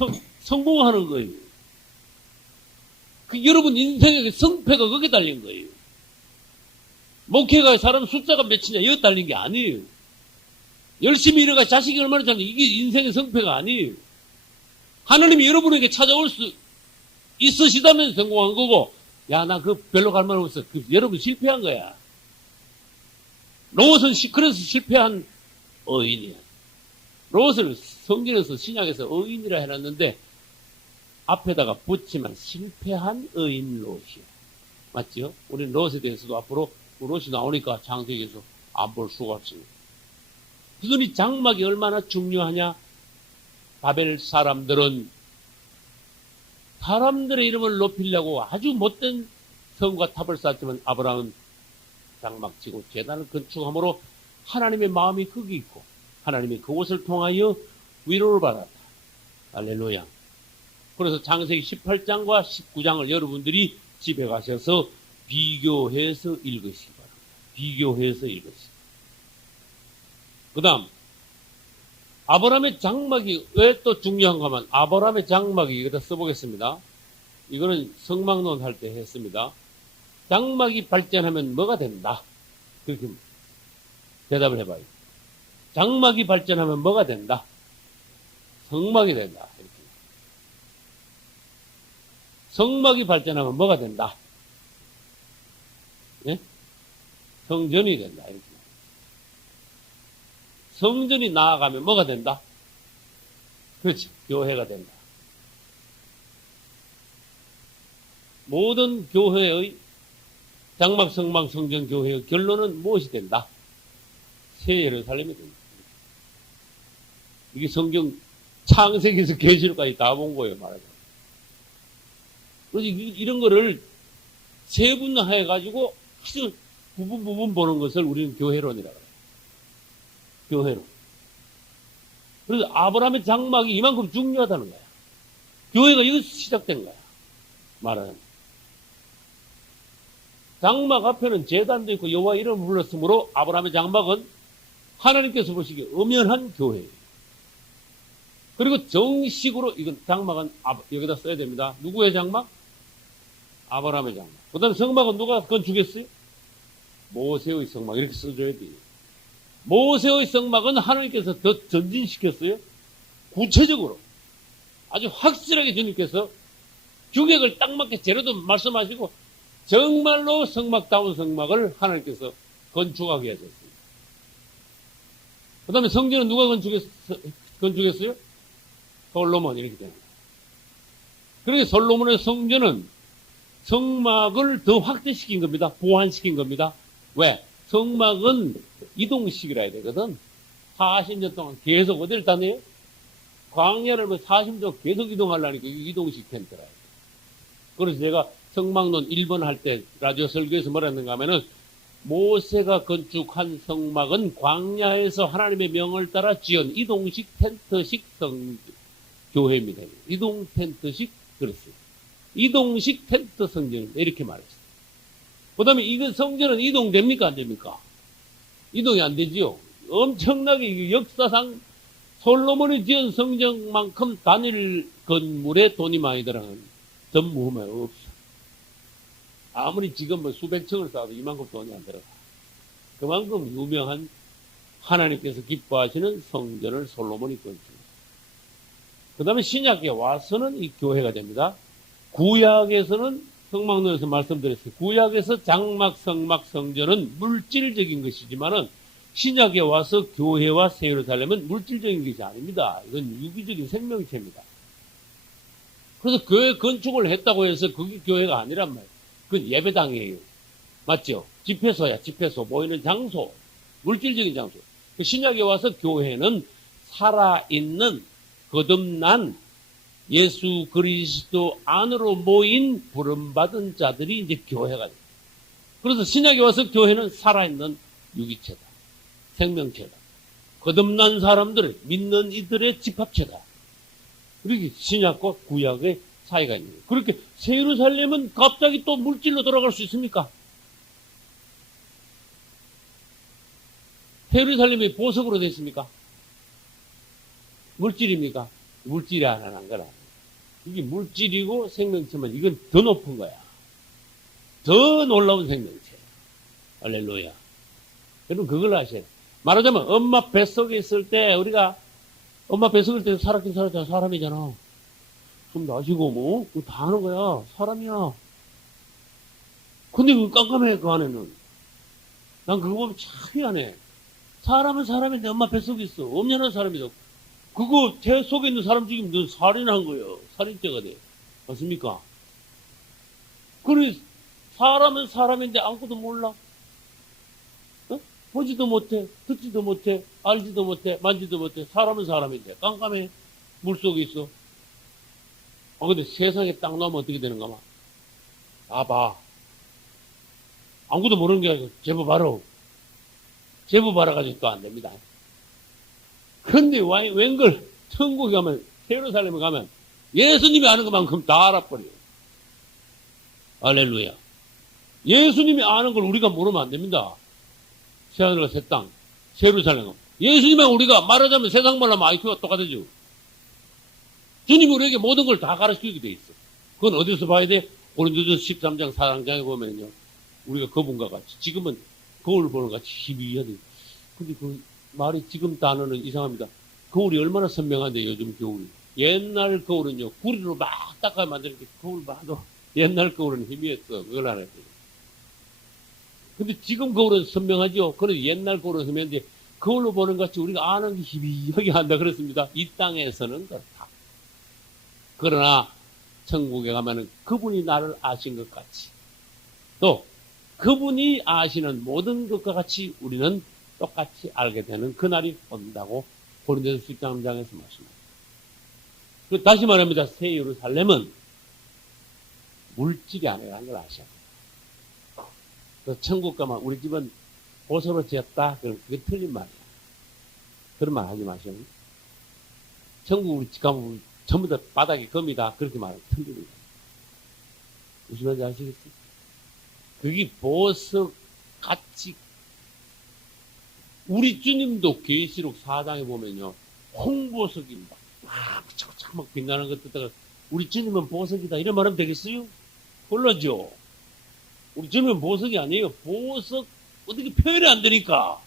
성공하는 거예요. 여러분 인생의 성패가 거기에 달린 거예요. 목회가 사람 숫자가 몇이냐 여기 달린 게 아니에요. 열심히 일해가 자식이 얼마나 잘하는 이게 인생의 성패가 아니에요. 하나님이 여러분에게 찾아올 수 있으시다면 성공한 거고, 야, 나 별로 갈 말 없어. 여러분 실패한 거야. 롯은 그래서 실패한 의인이야. 롯을 성경에서 신약에서 의인이라 해놨는데 앞에다가 붙이면 실패한 의인 롯이야. 맞죠? 우리 롯에 대해서도 앞으로 롯이 나오니까 창세기에서 안 볼 수가 없습니다. 그러니 장막이 얼마나 중요하냐? 바벨 사람들은 사람들의 이름을 높이려고 아주 못된 성과 탑을 쌓았지만 아브라함은 장막 치고 제단을 건축함으로 하나님의 마음이 거기 있고 하나님이 그곳을 통하여 위로를 받았다. 할렐루야. 그래서 창세기 18장과 19장을 여러분들이 집에 가셔서 비교해서 읽으시기 바랍니다. 비교해서 읽으시기. 그 다음 아브라함의 장막이 왜 또 중요한가 하면 아브라함의 장막이 여기다 써보겠습니다. 이거는 성막론 할 때 했습니다. 장막이 발전하면 뭐가 된다? 그렇게 대답을 해봐요. 장막이 발전하면 뭐가 된다? 성막이 된다. 이렇게. 성막이 발전하면 뭐가 된다? 예? 성전이 된다. 이렇게. 성전이 나아가면 뭐가 된다? 그렇지. 교회가 된다. 모든 교회의 장막, 성막, 성전, 교회의 결론은 무엇이 된다? 새 예루살렘이 된다. 이게 성경 창세기에서 계시록까지 다 본 거예요, 말하자면. 그래서 이런 거를 세분화해가지고 아주 부분 보는 것을 우리는 교회론이라고 해요. 교회론. 그래서 아브라함의 장막이 이만큼 중요하다는 거야. 교회가 여기서 시작된 거야. 말하자면. 장막 앞에는 제단도 있고 여호와 이름을 불렀으므로 아브라함의 장막은 하나님께서 보시기에 엄연한 교회예요. 그리고 정식으로 이건 장막은 여기다 써야 됩니다. 누구의 장막? 아브라함의 장막. 그 다음에 성막은 누가 건축했어요? 모세의 성막. 이렇게 써줘야 돼요. 모세의 성막은 하나님께서 더 전진시켰어요. 구체적으로 아주 확실하게 주님께서 규격을 딱 맞게 재료도 말씀하시고 정말로 성막다운 성막을 하나님께서 건축하게 하셨습니다. 그 다음에 성전은 누가 건축했어요? 솔로몬. 이렇게 됩니다. 그러니까 솔로몬의 성전은 성막을 더 확대시킨 겁니다. 보완시킨 겁니다. 왜? 성막은 이동식이라 해야 되거든. 40년 동안 계속 어디를 다녀요? 광야를 40년 계속 이동하려니까 이동식 텐트라. 그래서 제가 성막론 1번 할 때 라디오 설교에서 뭐라 했는가 하면은 모세가 건축한 성막은 광야에서 하나님의 명을 따라 지은 이동식 텐트식 교회입니다. 이동 텐트식 그랬어요. 이동식 텐트 성전입니다. 이렇게 말했어요. 그 다음에 이거 성전은 이동됩니까? 안 됩니까? 이동이 안 되지요. 엄청나게 역사상 솔로몬이 지은 성전만큼 단일 건물에 돈이 많이 들어가는 전무후무가 없어. 아무리 지금 수백 층을 쌓아도 이만큼 돈이 안 들어가. 그만큼 유명한 하나님께서 기뻐하시는 성전을 솔로몬이 건축했어요. 그 다음에 신약에 와서는 이 교회가 됩니다. 구약에서는 성막론에서 말씀드렸어요. 구약에서 장막, 성막, 성전은 물질적인 것이지만은 신약에 와서 교회와 새 예루살렘은 물질적인 것이 아닙니다. 이건 유기적인 생명체입니다. 그래서 교회 건축을 했다고 해서 그게 교회가 아니란 말이에요. 그건 예배당이에요. 맞죠? 집회소야, 집회소. 모이는 장소. 물질적인 장소. 그 신약에 와서 교회는 살아있는, 거듭난 예수 그리스도 안으로 모인 부름받은 자들이 이제 교회가 돼요. 그래서 신약에 와서 교회는 살아있는 유기체다. 생명체다. 거듭난 사람들, 믿는 이들의 집합체다. 그렇게 신약과 구약의 차이가 있는 거예요. 그렇게 새 예루살렘은 갑자기 또 물질로 돌아갈 수 있습니까? 새 예루살렘이 보석으로 됐습니까? 물질입니까? 물질이 하나는 거라. 이게 물질이고 생명체면 이건 더 높은 거야. 더 놀라운 생명체. 할렐루야. 여러분 그걸 아셔야 돼요. 말하자면 엄마 뱃속에 있을 때 우리가 엄마 뱃속에 있을 때 살았긴 살았잖아. 사람이잖아. 숨 나시고 뭐 그거 다 하는 거야. 사람이야. 근데 그 깜깜해 그 안에는. 난 그거 보면 참 희한해. 사람은 사람인데 엄마 뱃속에 있어. 엄연한 사람이다. 그거 제 속에 있는 사람 죽이면 너 살인한 거예요. 살인죄가 돼. 맞습니까? 그래 사람은 사람인데 아무것도 몰라. 어? 보지도 못해. 듣지도 못해. 알지도 못해. 만지도 못해. 사람은 사람인데 깜깜해. 물속에 있어. 근데 세상에 딱 나오면 어떻게 되는가 봐. 봐. 아무것도 모르는 게 아니고 제보 바로. 제보 받아가지고 또 안 됩니다. 근데 웬걸 천국에 가면 예루살렘에 가면 예수님이 아는 것만큼 다 알아버려요. 할렐루야. 예수님이 아는 걸 우리가 모르면 안 됩니다. 새하늘과 새 땅, 새 예루살렘. 예수님은 우리가 말하자면 세상 말로 하면 IQ가 똑같아져. 주님이 우리에게 모든 걸 다 가르치게 돼 있어. 그건 어디서 봐야 돼? 고린도전서 13장 4장에 보면요. 우리가 그분과 같이 지금은 거울 보는 것 같이 희미하게. 근데 그 말이 지금 단어는 이상합니다. 거울이 얼마나 선명한데 요즘 거울이. 옛날 거울은요. 구리로 막 닦아 만드는 게 거울 봐도 옛날 거울은 희미했어. 그걸 알아야 돼. 근데 지금 거울은 선명하죠. 그런데 옛날 거울은 선명한데 거울로 보는 것 같이 우리가 아는 게 희미하게 한다 그랬습니다. 이 땅에서는 그렇다. 그러나 천국에 가면은 그분이 나를 아신 것 같이 또 그분이 아시는 모든 것과 같이 우리는 똑같이 알게 되는 그날이 온다고 고린도전서 13장에서 말씀합니다. 다시 말합니다. 새 예루살렘은 물질이 아니라는 걸 아셔야 돼요. 그래서 천국 가면 우리 집은 보석으로 지었다. 그게 틀린 말이에요. 그런 말 하지 마시고. 천국 우리 집 가면 전부 다 바닥이 금이다. 그렇게 말하면 틀립니다. 무슨 말인지 아시겠어요? 그게 보석 같이 우리 주님도 계시록 4장에 보면요. 홍보석이 막 빛나는 것 듣다가 우리 주님은 보석이다. 이런 말하면 되겠어요? 곤란죠? 우리 주님은 보석이 아니에요. 보석 어떻게 표현이 안 되니까.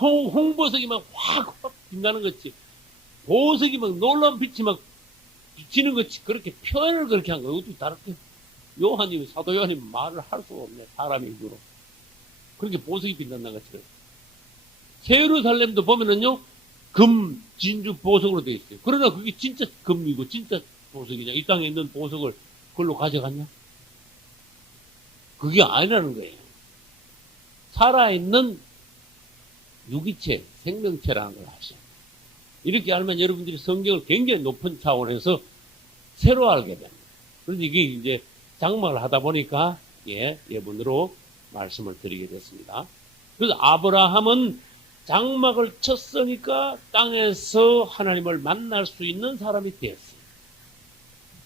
홍보석이 막 확 빛나는 거지. 보석이 막 놀라운 빛이 막 비치는 거지. 그렇게 표현을 그렇게 한 거예요. 어떻게 다르게. 요한님이, 사도 요한님이 말을 할 수가 없네. 사람의 입으로. 그렇게 보석이 빛난다는 것처럼. 새 예루살렘도 보면은요, 금, 진주, 보석으로 되어 있어요. 그러나 그게 진짜 금이고, 진짜 보석이냐. 이 땅에 있는 보석을 그걸로 가져갔냐? 그게 아니라는 거예요. 살아있는 유기체, 생명체라는 걸 아셔요. 이렇게 알면 여러분들이 성경을 굉장히 높은 차원에서 새로 알게 됩니다. 그래서 이게 이제 장막을 하다 보니까, 예문으로 말씀을 드리게 됐습니다. 그래서 아브라함은 장막을 쳤으니까 땅에서 하나님을 만날 수 있는 사람이 되었어요.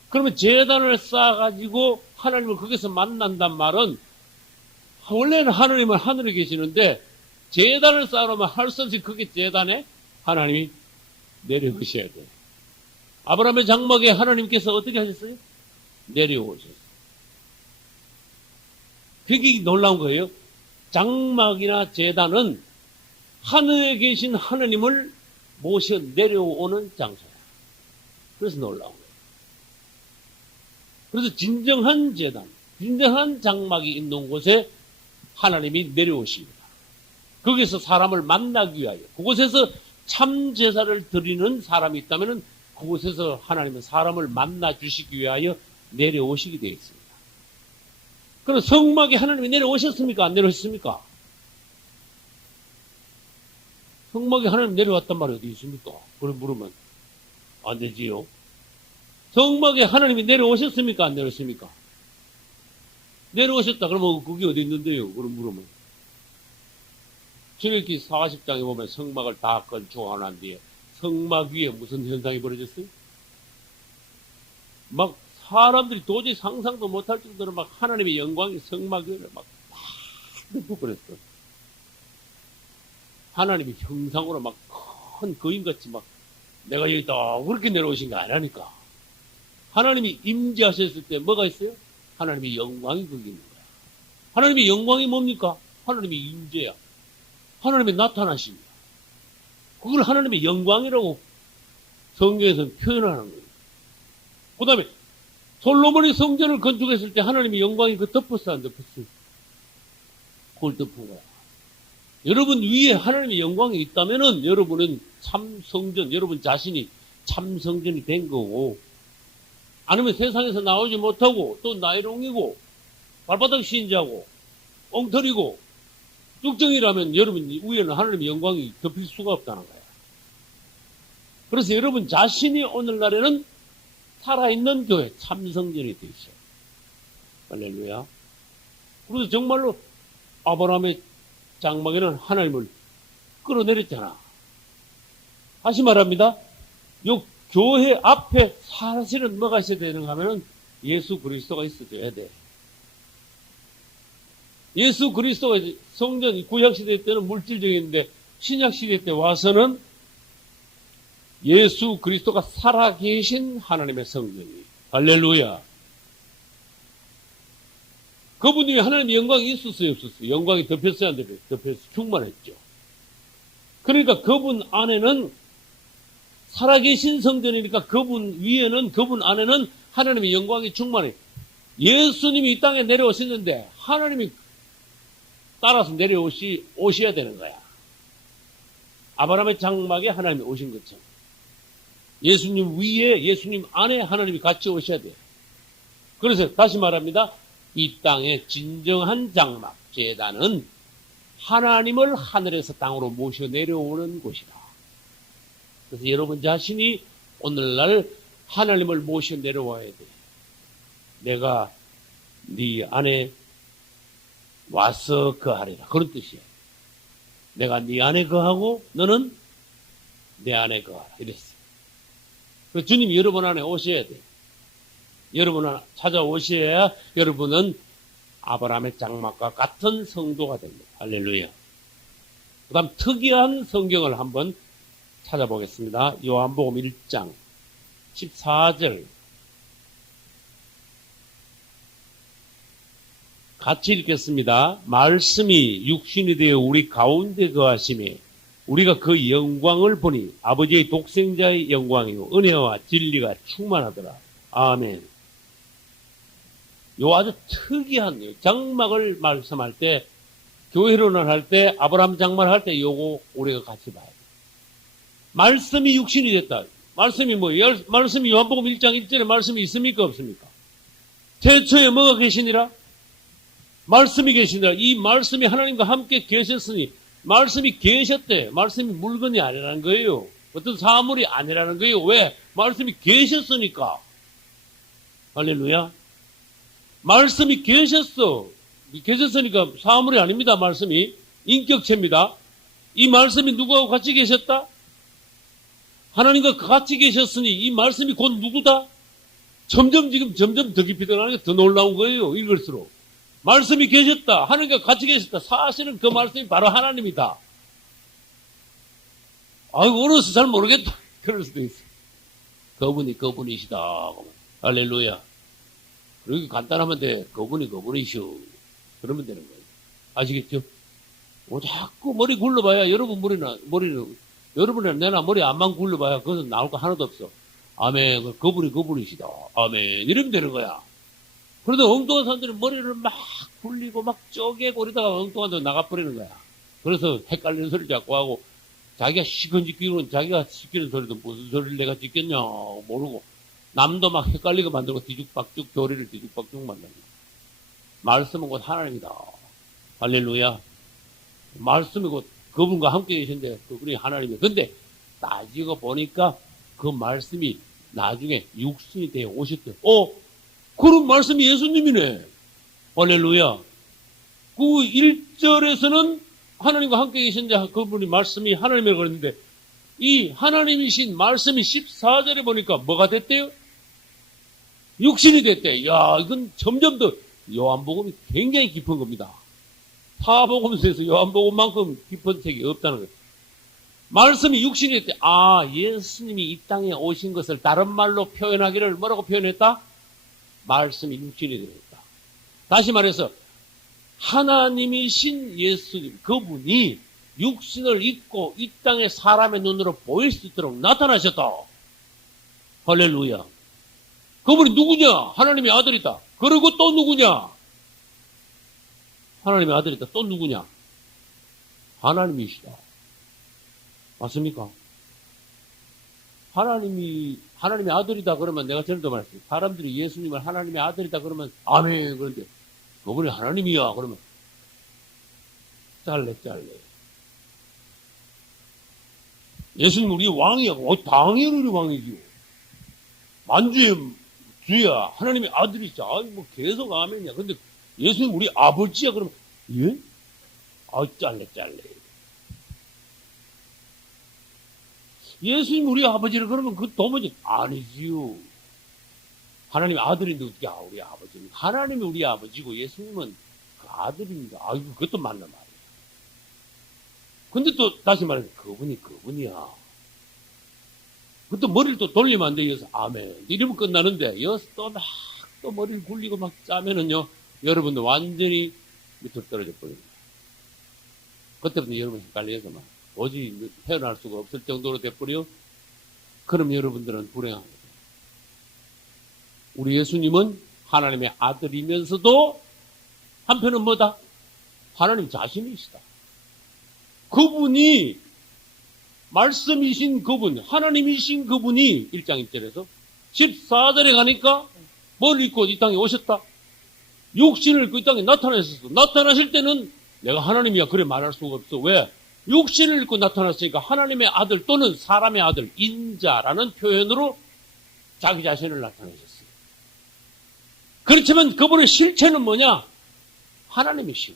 그러면 제단을 쌓아가지고 하나님을 거기서 만난단 말은 원래는 하나님은 하늘에 계시는데 제단을 쌓아놓으면 할 수 없이 그게 제단에 하나님이 내려오셔야 돼요. 아브라함의 장막에 하나님께서 어떻게 하셨어요? 내려오셨어요. 그게 놀라운 거예요. 장막이나 제단은 하늘에 계신 하나님을 모셔 내려오는 장소야. 그래서 놀라운 거예요. 그래서 진정한 제단, 진정한 장막이 있는 곳에 하나님이 내려오십니다. 거기서 사람을 만나기 위하여, 그곳에서 참 제사를 드리는 사람이 있다면 그곳에서 하나님은 사람을 만나 주시기 위하여 내려오시게 되어 있습니다. 그럼 성막에 하나님이 내려오셨습니까? 안 내려오셨습니까? 성막에 하나님 내려왔단 말이 어디 있습니까? 그걸 물으면 안 되지요. 성막에 하나님이 내려오셨습니까? 안 내려오셨습니까? 내려오셨다. 그러면 그게 어디 있는데요? 그럼 물으면. 출애굽기 40장에 보면 성막을 다 건축하고 난 뒤에 성막 위에 무슨 현상이 벌어졌어요? 막 사람들이 도저히 상상도 못할 정도로 막 하나님의 영광이 성막 위를 막 덮어버렸어. 하나님이 형상으로 막 큰 거인같이 막 내가 여기 있다 그렇게 내려오신 거 아니라니까. 하나님이 임재하셨을 때 뭐가 있어요? 하나님의 영광이 거기 있는 거야. 하나님의 영광이 뭡니까? 하나님의 임재야. 하나님의 나타나십니다. 그걸 하나님의 영광이라고 성경에서는 표현하는 거예요. 그 다음에 솔로몬이 성전을 건축했을 때 하나님의 영광이 그 덮었어 안 덮었어? 그걸 덮은 거야. 여러분 위에 하나님의 영광이 있다면은 여러분은 참 성전, 여러분 자신이 참 성전이 된 거고, 아니면 세상에서 나오지 못하고 또 나이롱이고 발바닥 신자고 엉터리고 쭉정이라면 여러분 위에는 하나님의 영광이 덮일 수가 없다는 거예요. 그래서 여러분 자신이 오늘날에는 살아있는 교회 참성전이 되어 있어요. 할렐루야. 그래서 정말로 아브라함의 장막에는 하나님을 끌어내렸잖아. 다시 말합니다. 요 교회 앞에 사실은 뭐가 있어야 되는가 하면은 예수 그리스도가 있어줘야 돼. 예수 그리스도가 성전 구약시대 때는 물질적인데 신약시대 때 와서는 예수 그리스도가 살아계신 하나님의 성전이. 할렐루야. 그분이 하나님의 영광이 있었어요, 없었어요? 영광이 덮였어요, 안 덮였어요? 덮였어요. 충만했죠. 그러니까 그분 안에는 살아계신 성전이니까 그분 위에는, 그분 안에는 하나님의 영광이 충만해. 예수님이 이 땅에 내려오셨는데 하나님이 따라서 오셔야 되는 거야. 아브라함의 장막에 하나님이 오신 것처럼. 예수님 위에, 예수님 안에 하나님이 같이 오셔야 돼요. 그래서 다시 말합니다. 이 땅의 진정한 장막, 제단은 하나님을 하늘에서 땅으로 모셔 내려오는 곳이다. 그래서 여러분 자신이 오늘날 하나님을 모셔 내려와야 돼. 내가 네 안에 와서 거하리라. 그런 뜻이에요. 내가 네 안에 거하고 너는 내 안에 거하라. 이랬어요. 그래서 주님이 여러분 안에 오셔야 돼. 여러분 찾아오셔야 여러분은 아브라함의 장막과 같은 성도가 됩니다. 할렐루야. 그 다음 특이한 성경을 한번 찾아보겠습니다. 요한복음 1장 14절 같이 읽겠습니다. 말씀이 육신이 되어 우리 가운데 거하심에 우리가 그 영광을 보니 아버지의 독생자의 영광이요 은혜와 진리가 충만하더라. 아멘. 요 아주 특이한 장막을 말씀할 때, 교회론을 할 때, 아브라함 장막을 할 때 요거 우리가 같이 봐야 돼. 말씀이 육신이 됐다. 말씀이 뭐예요? 말씀이 요한복음 1장 1절에 말씀이 있습니까? 없습니까? 태초에 뭐가 계시니라? 말씀이 계시니라. 이 말씀이 하나님과 함께 계셨으니 말씀이 계셨대. 말씀이 물건이 아니라는 거예요. 어떤 사물이 아니라는 거예요. 왜? 말씀이 계셨으니까. 할렐루야. 말씀이 계셨어. 계셨으니까 사물이 아닙니다. 말씀이 인격체입니다. 이 말씀이 누구하고 같이 계셨다? 하나님과 같이 계셨으니 이 말씀이 곧 누구다? 점점 더 깊이 들어가는 게 더 놀라운 거예요. 읽을수록. 말씀이 계셨다. 하나님과 같이 계셨다. 사실은 그 말씀이 바로 하나님이다. 아이고, 어려서 잘 모르겠다. 그럴 수도 있어. 그분이 그분이시다. 할렐루야. 그렇게 간단하면 돼. 그분이시오. 그러면 되는 거예요. 아시겠죠? 자꾸 머리 굴러봐야 머리는 여러분이나 내나 머리 안만 굴러봐야 그것은 나올 거 하나도 없어. 아멘. 그분이시다. 아멘. 이러면 되는 거야. 그래도 엉뚱한 사람들은 머리를 막 굴리고 막 쪼개고 이러다가 엉뚱한 데 나가버리는 거야. 그래서 헷갈리는 소리 자꾸 하고 자기가 시큰짓기로는 자기가 시키는 소리도 무슨 소리를 내가 짓겠냐 모르고 남도 막 헷갈리게 만들고 뒤죽박죽 교리를 뒤죽박죽 만드는 거야. 말씀은 곧 하나님이다. 할렐루야. 말씀이 곧 그분과 함께 계신데 그분이 하나님이에요. 근데 따지고 보니까 그 말씀이 나중에 육신이 되어 오셨대요. 그런 말씀이 예수님이네. 할렐루야. 그 1절에서는 하나님과 함께 계신데 그분이 말씀이 하나님이라고 그랬는데 이 하나님이신 말씀이 14절에 보니까 뭐가 됐대요? 육신이 됐대. 야, 이건 점점 더 요한복음이 굉장히 깊은 겁니다. 사복음서에서 요한복음만큼 깊은 책이 없다는 거예요. 말씀이 육신이 됐대. 예수님이 이 땅에 오신 것을 다른 말로 표현하기를 뭐라고 표현했다? 말씀이 육신이 되었다. 다시 말해서 하나님이신 예수님, 그분이 육신을 입고 이 땅에 사람의 눈으로 보일 수 있도록 나타나셨다. 할렐루야. 그분이 누구냐? 하나님의 아들이다. 그리고 또 누구냐? 하나님의 아들이다. 또 누구냐? 하나님이시다. 맞습니까? 하나님의 아들이다 그러면 내가 전에도 말했어요. 사람들이 예수님을 하나님의 아들이다 그러면 아멘. 그런데 그분이 하나님이야 그러면 잘래. 예수님 우리 왕이야. 당연히 우리 왕이지요. 만주의 주야. 하나님의 아들이자. 뭐 계속 아멘이야. 근데 예수님 우리 아버지야 그러면 예? 잘래. 예수님 우리 아버지를 그러면 그 도무지 아니지요. 하나님의 아들인데 어떻게 우리 아버지는 하나님이 우리 아버지고 예수님은 그 아들입니다. 그것도 맞는 말이에요. 근데 또 다시 말해서 그분이야. 그것도 머리를 또 돌리면 안 돼. 여기서 아멘 이러면 끝나는데 여기서 또 머리를 굴리고 막 짜면은요 여러분들 완전히 밑으로 떨어져 버립니다. 그때부터 여러분 헷갈려서 막 도저히 헤어날 수가 없을 정도로 돼버려. 그럼 여러분들은 불행합니다. 우리 예수님은 하나님의 아들이면서도 한편은 뭐다? 하나님 자신이시다. 그분이 말씀이신 그분, 하나님이신 그분이 1장 1절에서 14절에 가니까 뭘 입고 이 땅에 오셨다? 육신을 입고 이 땅에 나타나셨어. 나타나실 때는 내가 하나님이야 그래 말할 수가 없어. 왜? 육신을 입고 나타났으니까 하나님의 아들 또는 사람의 아들, 인자라는 표현으로 자기 자신을 나타내셨어요. 그렇지만 그분의 실체는 뭐냐? 하나님이시오.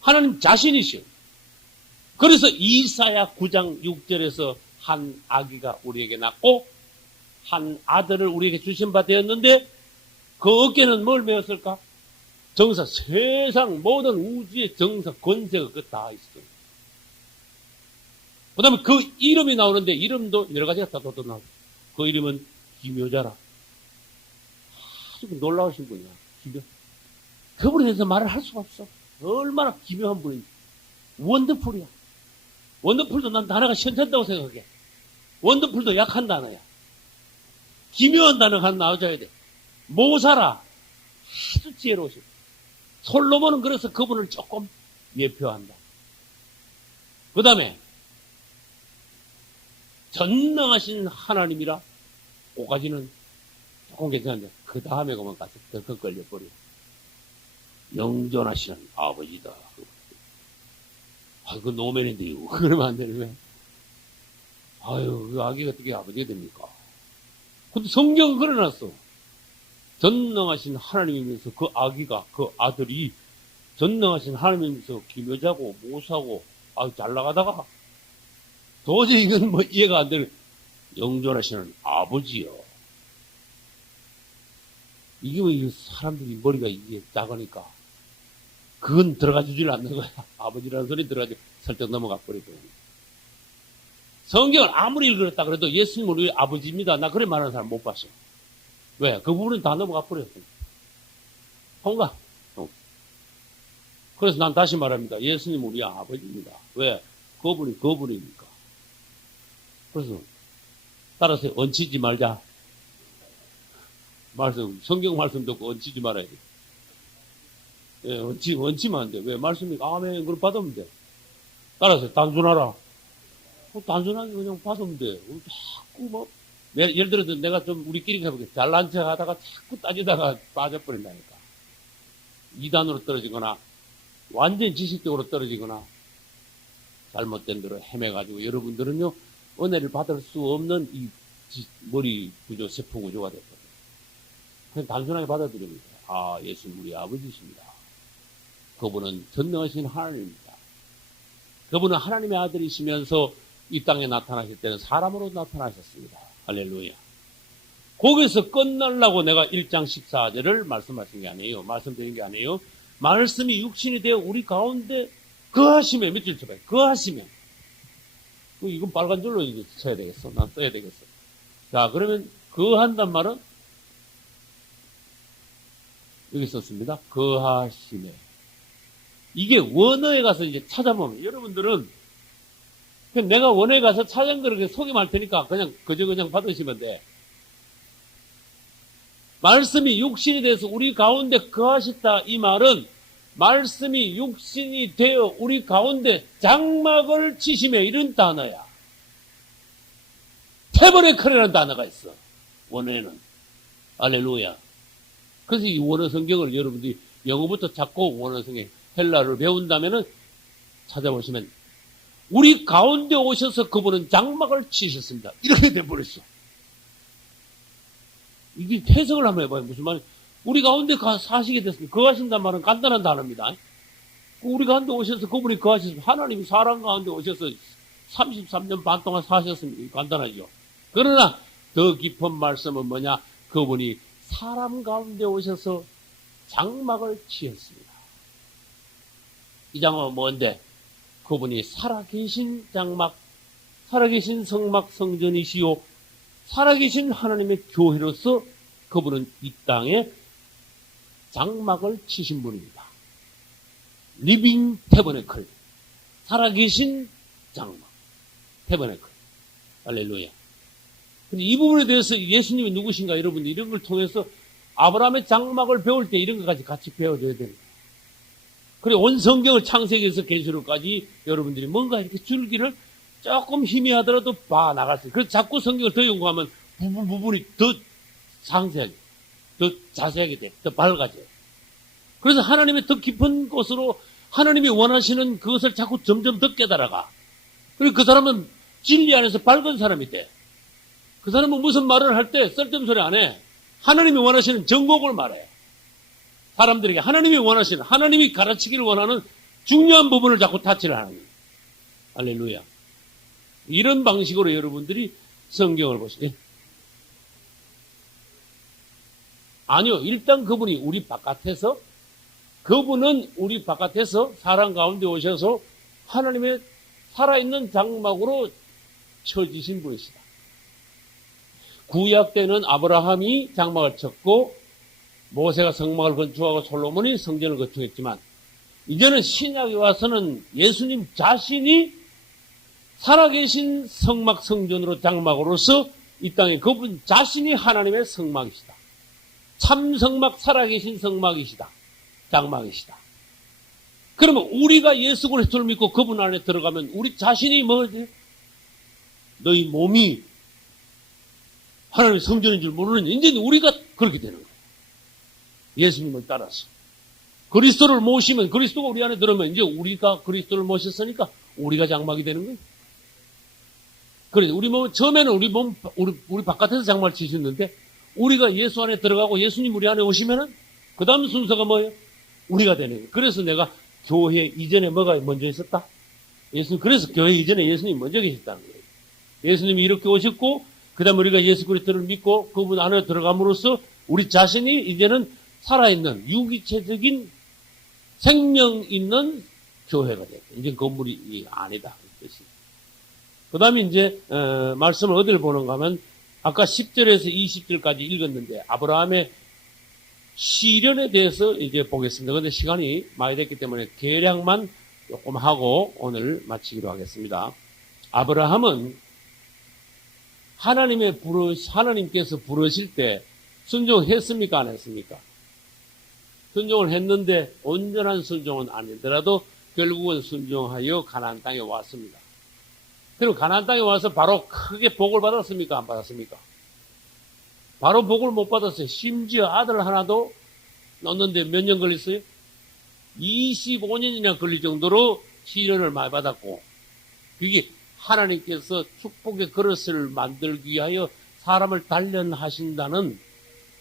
하나님 자신이시오. 그래서 이사야 9장 6절에서 한 아기가 우리에게 낳고 한 아들을 우리에게 주신 바 되었는데 그 어깨는 뭘 메었을까? 정사, 세상 모든 우주의 정사, 권세가 그거 다 있어요. 그 다음에 그 이름이 나오는데 이름도 여러 가지가 다 나오고 그 이름은 기묘자라. 아주 놀라우신 분이야. 기묘. 그분에 대해서 말을 할 수가 없어. 얼마나 기묘한 분인지. 원더풀이야. 원더풀도 난 단어가 시원찮다고 생각해. 원더풀도 약한 단어야. 기묘한 단어가 나와줘야 돼. 모사라. 아주 지혜로우시고. 솔로몬은 그래서 그분을 조금 예표한다. 그 다음에 전능하신 하나님이라 그까지는 조금 괜찮은데 그 다음에 그만 가서 덜컥 걸려버려. 영존하시는 아버지다. 그 노맨인데요. 그러면 안 되는 거야. 그 아기가 어떻게 아버지가 됩니까? 근데 성경은 그려놨어. 전능하신 하나님이면서 그 아기가, 그 아들이 전능하신 하나님이면서 기묘자고 모사고 잘 나가다가 도저히 이건 뭐 이해가 안 되는 영존하시는 아버지요. 이게 왜 사람들이 머리가 이게 작으니까 그건 들어가 주질 않는 거야. 아버지라는 소리 들어가지 설정 넘어가 버리고. 성경을 아무리 읽었다 그래도 예수님은 우리 아버지입니다. 나 그래 말하는 사람 못 봤어. 왜? 그 부분은 다 넘어가 버렸어. 통과. 그래서 난 다시 말합니다. 예수님은 우리 아버지입니다. 왜? 그분이 그분이니까. 그래서 따라서 얹히지 말자. 성경 말씀 듣고 얹히지 말아야 돼. 예, 얹히면 안 돼. 왜? 말씀이 아멘 그걸 받으면 돼. 따라서 단순하라. 단순하게 그냥 받으면 돼. 자꾸 뭐 예를 들어서 내가 좀 우리끼리 해볼게. 잘난 척 하다가 자꾸 따지다가 빠져버린다니까. 이단으로 떨어지거나 완전 지식적으로 떨어지거나 잘못된 대로 헤매가지고 여러분들은요 은혜를 받을 수 없는 이 머리 구조, 세포 구조가 됐거든요. 그냥 단순하게 받아들입니다. 아, 예수님 우리 아버지십니다. 그분은 전능하신 하나님입니다. 그분은 하나님의 아들이시면서 이 땅에 나타나실 때는 사람으로 나타나셨습니다. 할렐루야. 거기서 끝날라고 내가 1장 14절을 말씀하신 게 아니에요. 말씀드린 게 아니에요. 말씀이 육신이 되어 우리 가운데 거하시면, 며칠 쳐봐요. 거하시면. 이건 빨간 줄로 이제 써야 되겠어. 난 써야 되겠어. 자, 그러면 거한단 말은 여기 썼습니다. 거하시네. 이게 원어에 가서 이제 찾아보면 여러분들은 그냥 내가 원어에 가서 찾은 거를 소개할 테니까 그냥 그냥 받으시면 돼. 말씀이 육신이 돼서 우리 가운데 거하셨다 이 말은 말씀이 육신이 되어 우리 가운데 장막을 치시며 이런 단어야. 태버네클이라는 단어가 있어. 원어에는. 할렐루야. 그래서 이 원어 성경을 여러분들이 영어부터 찾고 원어 성경 헬라를 배운다면은 찾아보시면 우리 가운데 오셔서 그분은 장막을 치셨습니다. 이렇게 돼버렸어. 이게 해석을 한번 해봐요. 무슨 말이에요? 우리 가운데 사시게 됐습니다. 거하신다는 말은 간단한 단어입니다. 우리 가운데 오셔서 그분이 거하셨습니다. 하나님이 사람 가운데 오셔서 33년 반 동안 사셨습니다. 간단하죠. 그러나 더 깊은 말씀은 뭐냐? 그분이 사람 가운데 오셔서 장막을 치셨습니다. 이 장막은 뭔데? 그분이 살아계신 장막, 살아계신 성막 성전이시요 살아계신 하나님의 교회로서 그분은 이 땅에 장막을 치신 분입니다. 리빙 태버네클, 살아계신 장막, 태버네클. 할렐루야. 근데 이 부분에 대해서 예수님이 누구신가 여러분 이런 걸 통해서 아브라함의 장막을 배울 때 이런 것까지 같이 배워줘야 됩니다. 그리고 온 성경을 창세기에서 계시록까지 여러분들이 뭔가 이렇게 줄기를 조금 희미하더라도 봐 나갈 수 있어요. 그래서 자꾸 성경을 더 연구하면 부분이 더 상세하게, 더 자세하게 돼, 더 밝아져요. 그래서 하나님의 더 깊은 곳으로 하나님이 원하시는 그것을 자꾸 점점 더 깨달아가. 그리고 그 사람은 진리 안에서 밝은 사람이 돼. 그 사람은 무슨 말을 할 때 쓸데없는 소리 안 해. 하나님이 원하시는 정곡을 말해. 사람들에게 하나님이 원하시는, 하나님이 가르치기를 원하는 중요한 부분을 자꾸 타치를 하는 거예요. 할렐루야. 이런 방식으로 여러분들이 성경을 보시죠. 아니요. 일단 그분은 우리 바깥에서 사람 가운데 오셔서 하나님의 살아있는 장막으로 쳐지신 분이시다. 구약 때는 아브라함이 장막을 쳤고 모세가 성막을 건축하고 솔로몬이 성전을 건축했지만 이제는 신약에 와서는 예수님 자신이 살아계신 성막 성전으로 장막으로서 이 땅에 그분 자신이 하나님의 성막이시다. 참 성막 살아계신 성막이시다. 장막이시다. 그러면 우리가 예수 그리스도를 믿고 그분 안에 들어가면 우리 자신이 뭐지? 너희 몸이 하나님의 성전인 줄 모르는 이제 우리가 그렇게 되는 거예요. 예수님을 따라서. 그리스도를 모시면 그리스도가 우리 안에 들어오면 이제 우리가 그리스도를 모셨으니까 우리가 장막이 되는 거예요. 그래, 우리 몸, 처음에는 우리 바깥에서 장막을 치셨는데 우리가 예수 안에 들어가고 예수님 우리 안에 오시면은 그 다음 순서가 뭐예요? 우리가 되는 거예요. 그래서 내가 교회 이전에 뭐가 먼저 있었다? 그래서 교회 이전에 예수님이 먼저 계셨다는 거예요. 예수님이 이렇게 오셨고 그 다음에 우리가 예수 그리스도를 믿고 그분 안에 들어감으로써 우리 자신이 이제는 살아있는 유기체적인 생명 있는 교회가 됐다. 이제 건물이 아니다. 그 다음에 이제 말씀을 어디를 보는가 하면 아까 10절에서 20절까지 읽었는데 아브라함의 시련에 대해서 이제 보겠습니다. 그런데 시간이 많이 됐기 때문에 계량만 조금 하고 오늘 마치기로 하겠습니다. 아브라함은 하나님께서 부르실 때 순종했습니까? 안 했습니까? 순종을 했는데 온전한 순종은 아니더라도 결국은 순종하여 가나안 땅에 왔습니다. 그리고 가나안 땅에 와서 바로 크게 복을 받았습니까? 안 받았습니까? 바로 복을 못 받았어요. 심지어 아들 하나도 낳는데 몇 년 걸렸어요? 25년이나 걸릴 정도로 시련을 많이 받았고, 그게 하나님께서 축복의 그릇을 만들기 위하여 사람을 단련하신다는,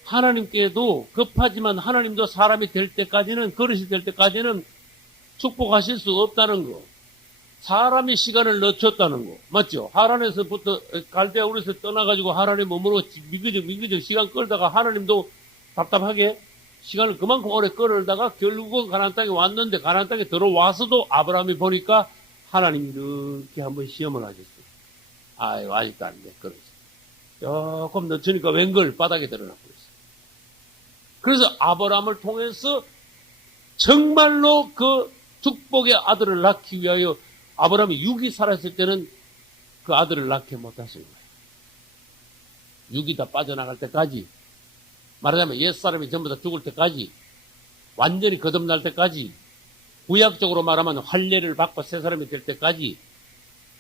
하나님께도 급하지만 하나님도 사람이 될 때까지는, 그릇이 될 때까지는 축복하실 수 없다는 거. 사람이 시간을 늦췄다는 거. 맞죠? 하란에서부터 갈대아 우르에서 떠나가지고 하란의 몸으로 민기적 시간 끌다가 하나님도 답답하게 시간을 그만큼 오래 끌다가 결국은 가나안 땅에 왔는데, 가나안 땅에 들어와서도 아브라함이 보니까 하나님이 이렇게 한번 시험을 하셨어요. 아유, 아직도 안 돼. 그러지. 조금 늦으니까 웬걸 바닥에 드러나 버렸어요. 그래서 아브라함을 통해서 정말로 그 축복의 아들을 낳기 위하여, 아브라함이 육이 살았을 때는 그 아들을 낳게 못하신 거예요. 육이 다 빠져나갈 때까지, 말하자면 옛사람이 전부 다 죽을 때까지, 완전히 거듭날 때까지, 구약적으로 말하면 할례를 받고 새 사람이 될 때까지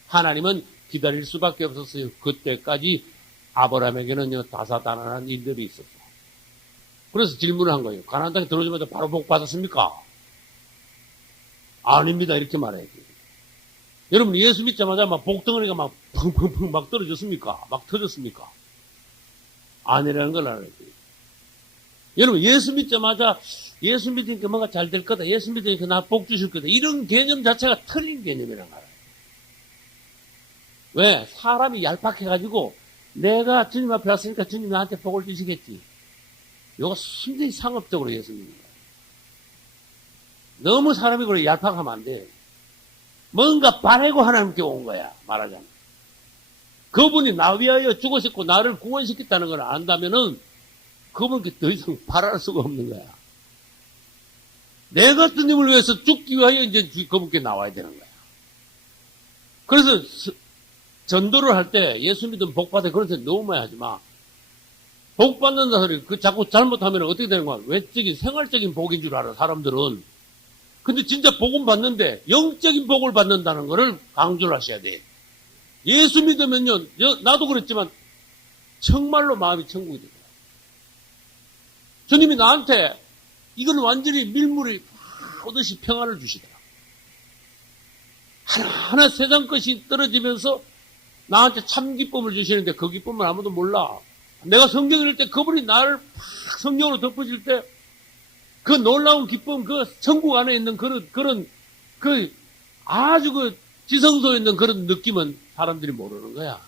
하나님은 기다릴 수밖에 없었어요. 그때까지 아브라함에게는 다사다난한 일들이 있었어요. 그래서 질문을 한 거예요. 가나안 땅에 들어오자마자 바로 복 받았습니까? 아닙니다. 이렇게 말해야지. 여러분, 예수 믿자마자 막 복덩어리가 막 펑펑펑 막 떨어졌습니까? 막 터졌습니까? 아니라는 걸 알아야 돼요. 여러분, 예수 믿자마자 예수 믿으니까 뭔가 잘 될 거다. 예수 믿으니까 나 복 주실 거다. 이런 개념 자체가 틀린 개념이란 말이에요. 왜? 사람이 얄팍해가지고 내가 주님 앞에 왔으니까 주님이 나한테 복을 주시겠지. 이거 순전히 상업적으로 예수 믿는 거예요. 너무 사람이 그래 얄팍하면 안 돼. 뭔가 바라고 하나님께 온 거야, 말하자면. 그분이 나 위하여 죽으셨고 나를 구원시켰다는 걸 안다면은 그분께 더 이상 바랄 수가 없는 거야. 내가 주님을 위해서 죽기 위하여 이제 그분께 나와야 되는 거야. 그래서 전도를 할 때 예수 믿으면 복 받아. 그런 소리 너무 많이 하지 마. 복 받는다 소리, 그 자꾸 잘못하면 어떻게 되는 거야? 외적인, 생활적인 복인 줄 알아, 사람들은. 근데 진짜 복은 받는데 영적인 복을 받는다는 것을 강조를 하셔야 돼. 예수 믿으면요, 나도 그랬지만 정말로 마음이 천국이 됩니다. 주님이 나한테 이건 완전히 밀물이 오듯이 평안을 주시더라. 하나하나 세상 것이 떨어지면서 나한테 참 기쁨을 주시는데 그 기쁨을 아무도 몰라. 내가 성경 읽을 때 그분이 나를 팍 성령으로 덮어줄 때 그 놀라운 기쁨, 그 천국 안에 있는 아주 지성소에 있는 그런 느낌은 사람들이 모르는 거야.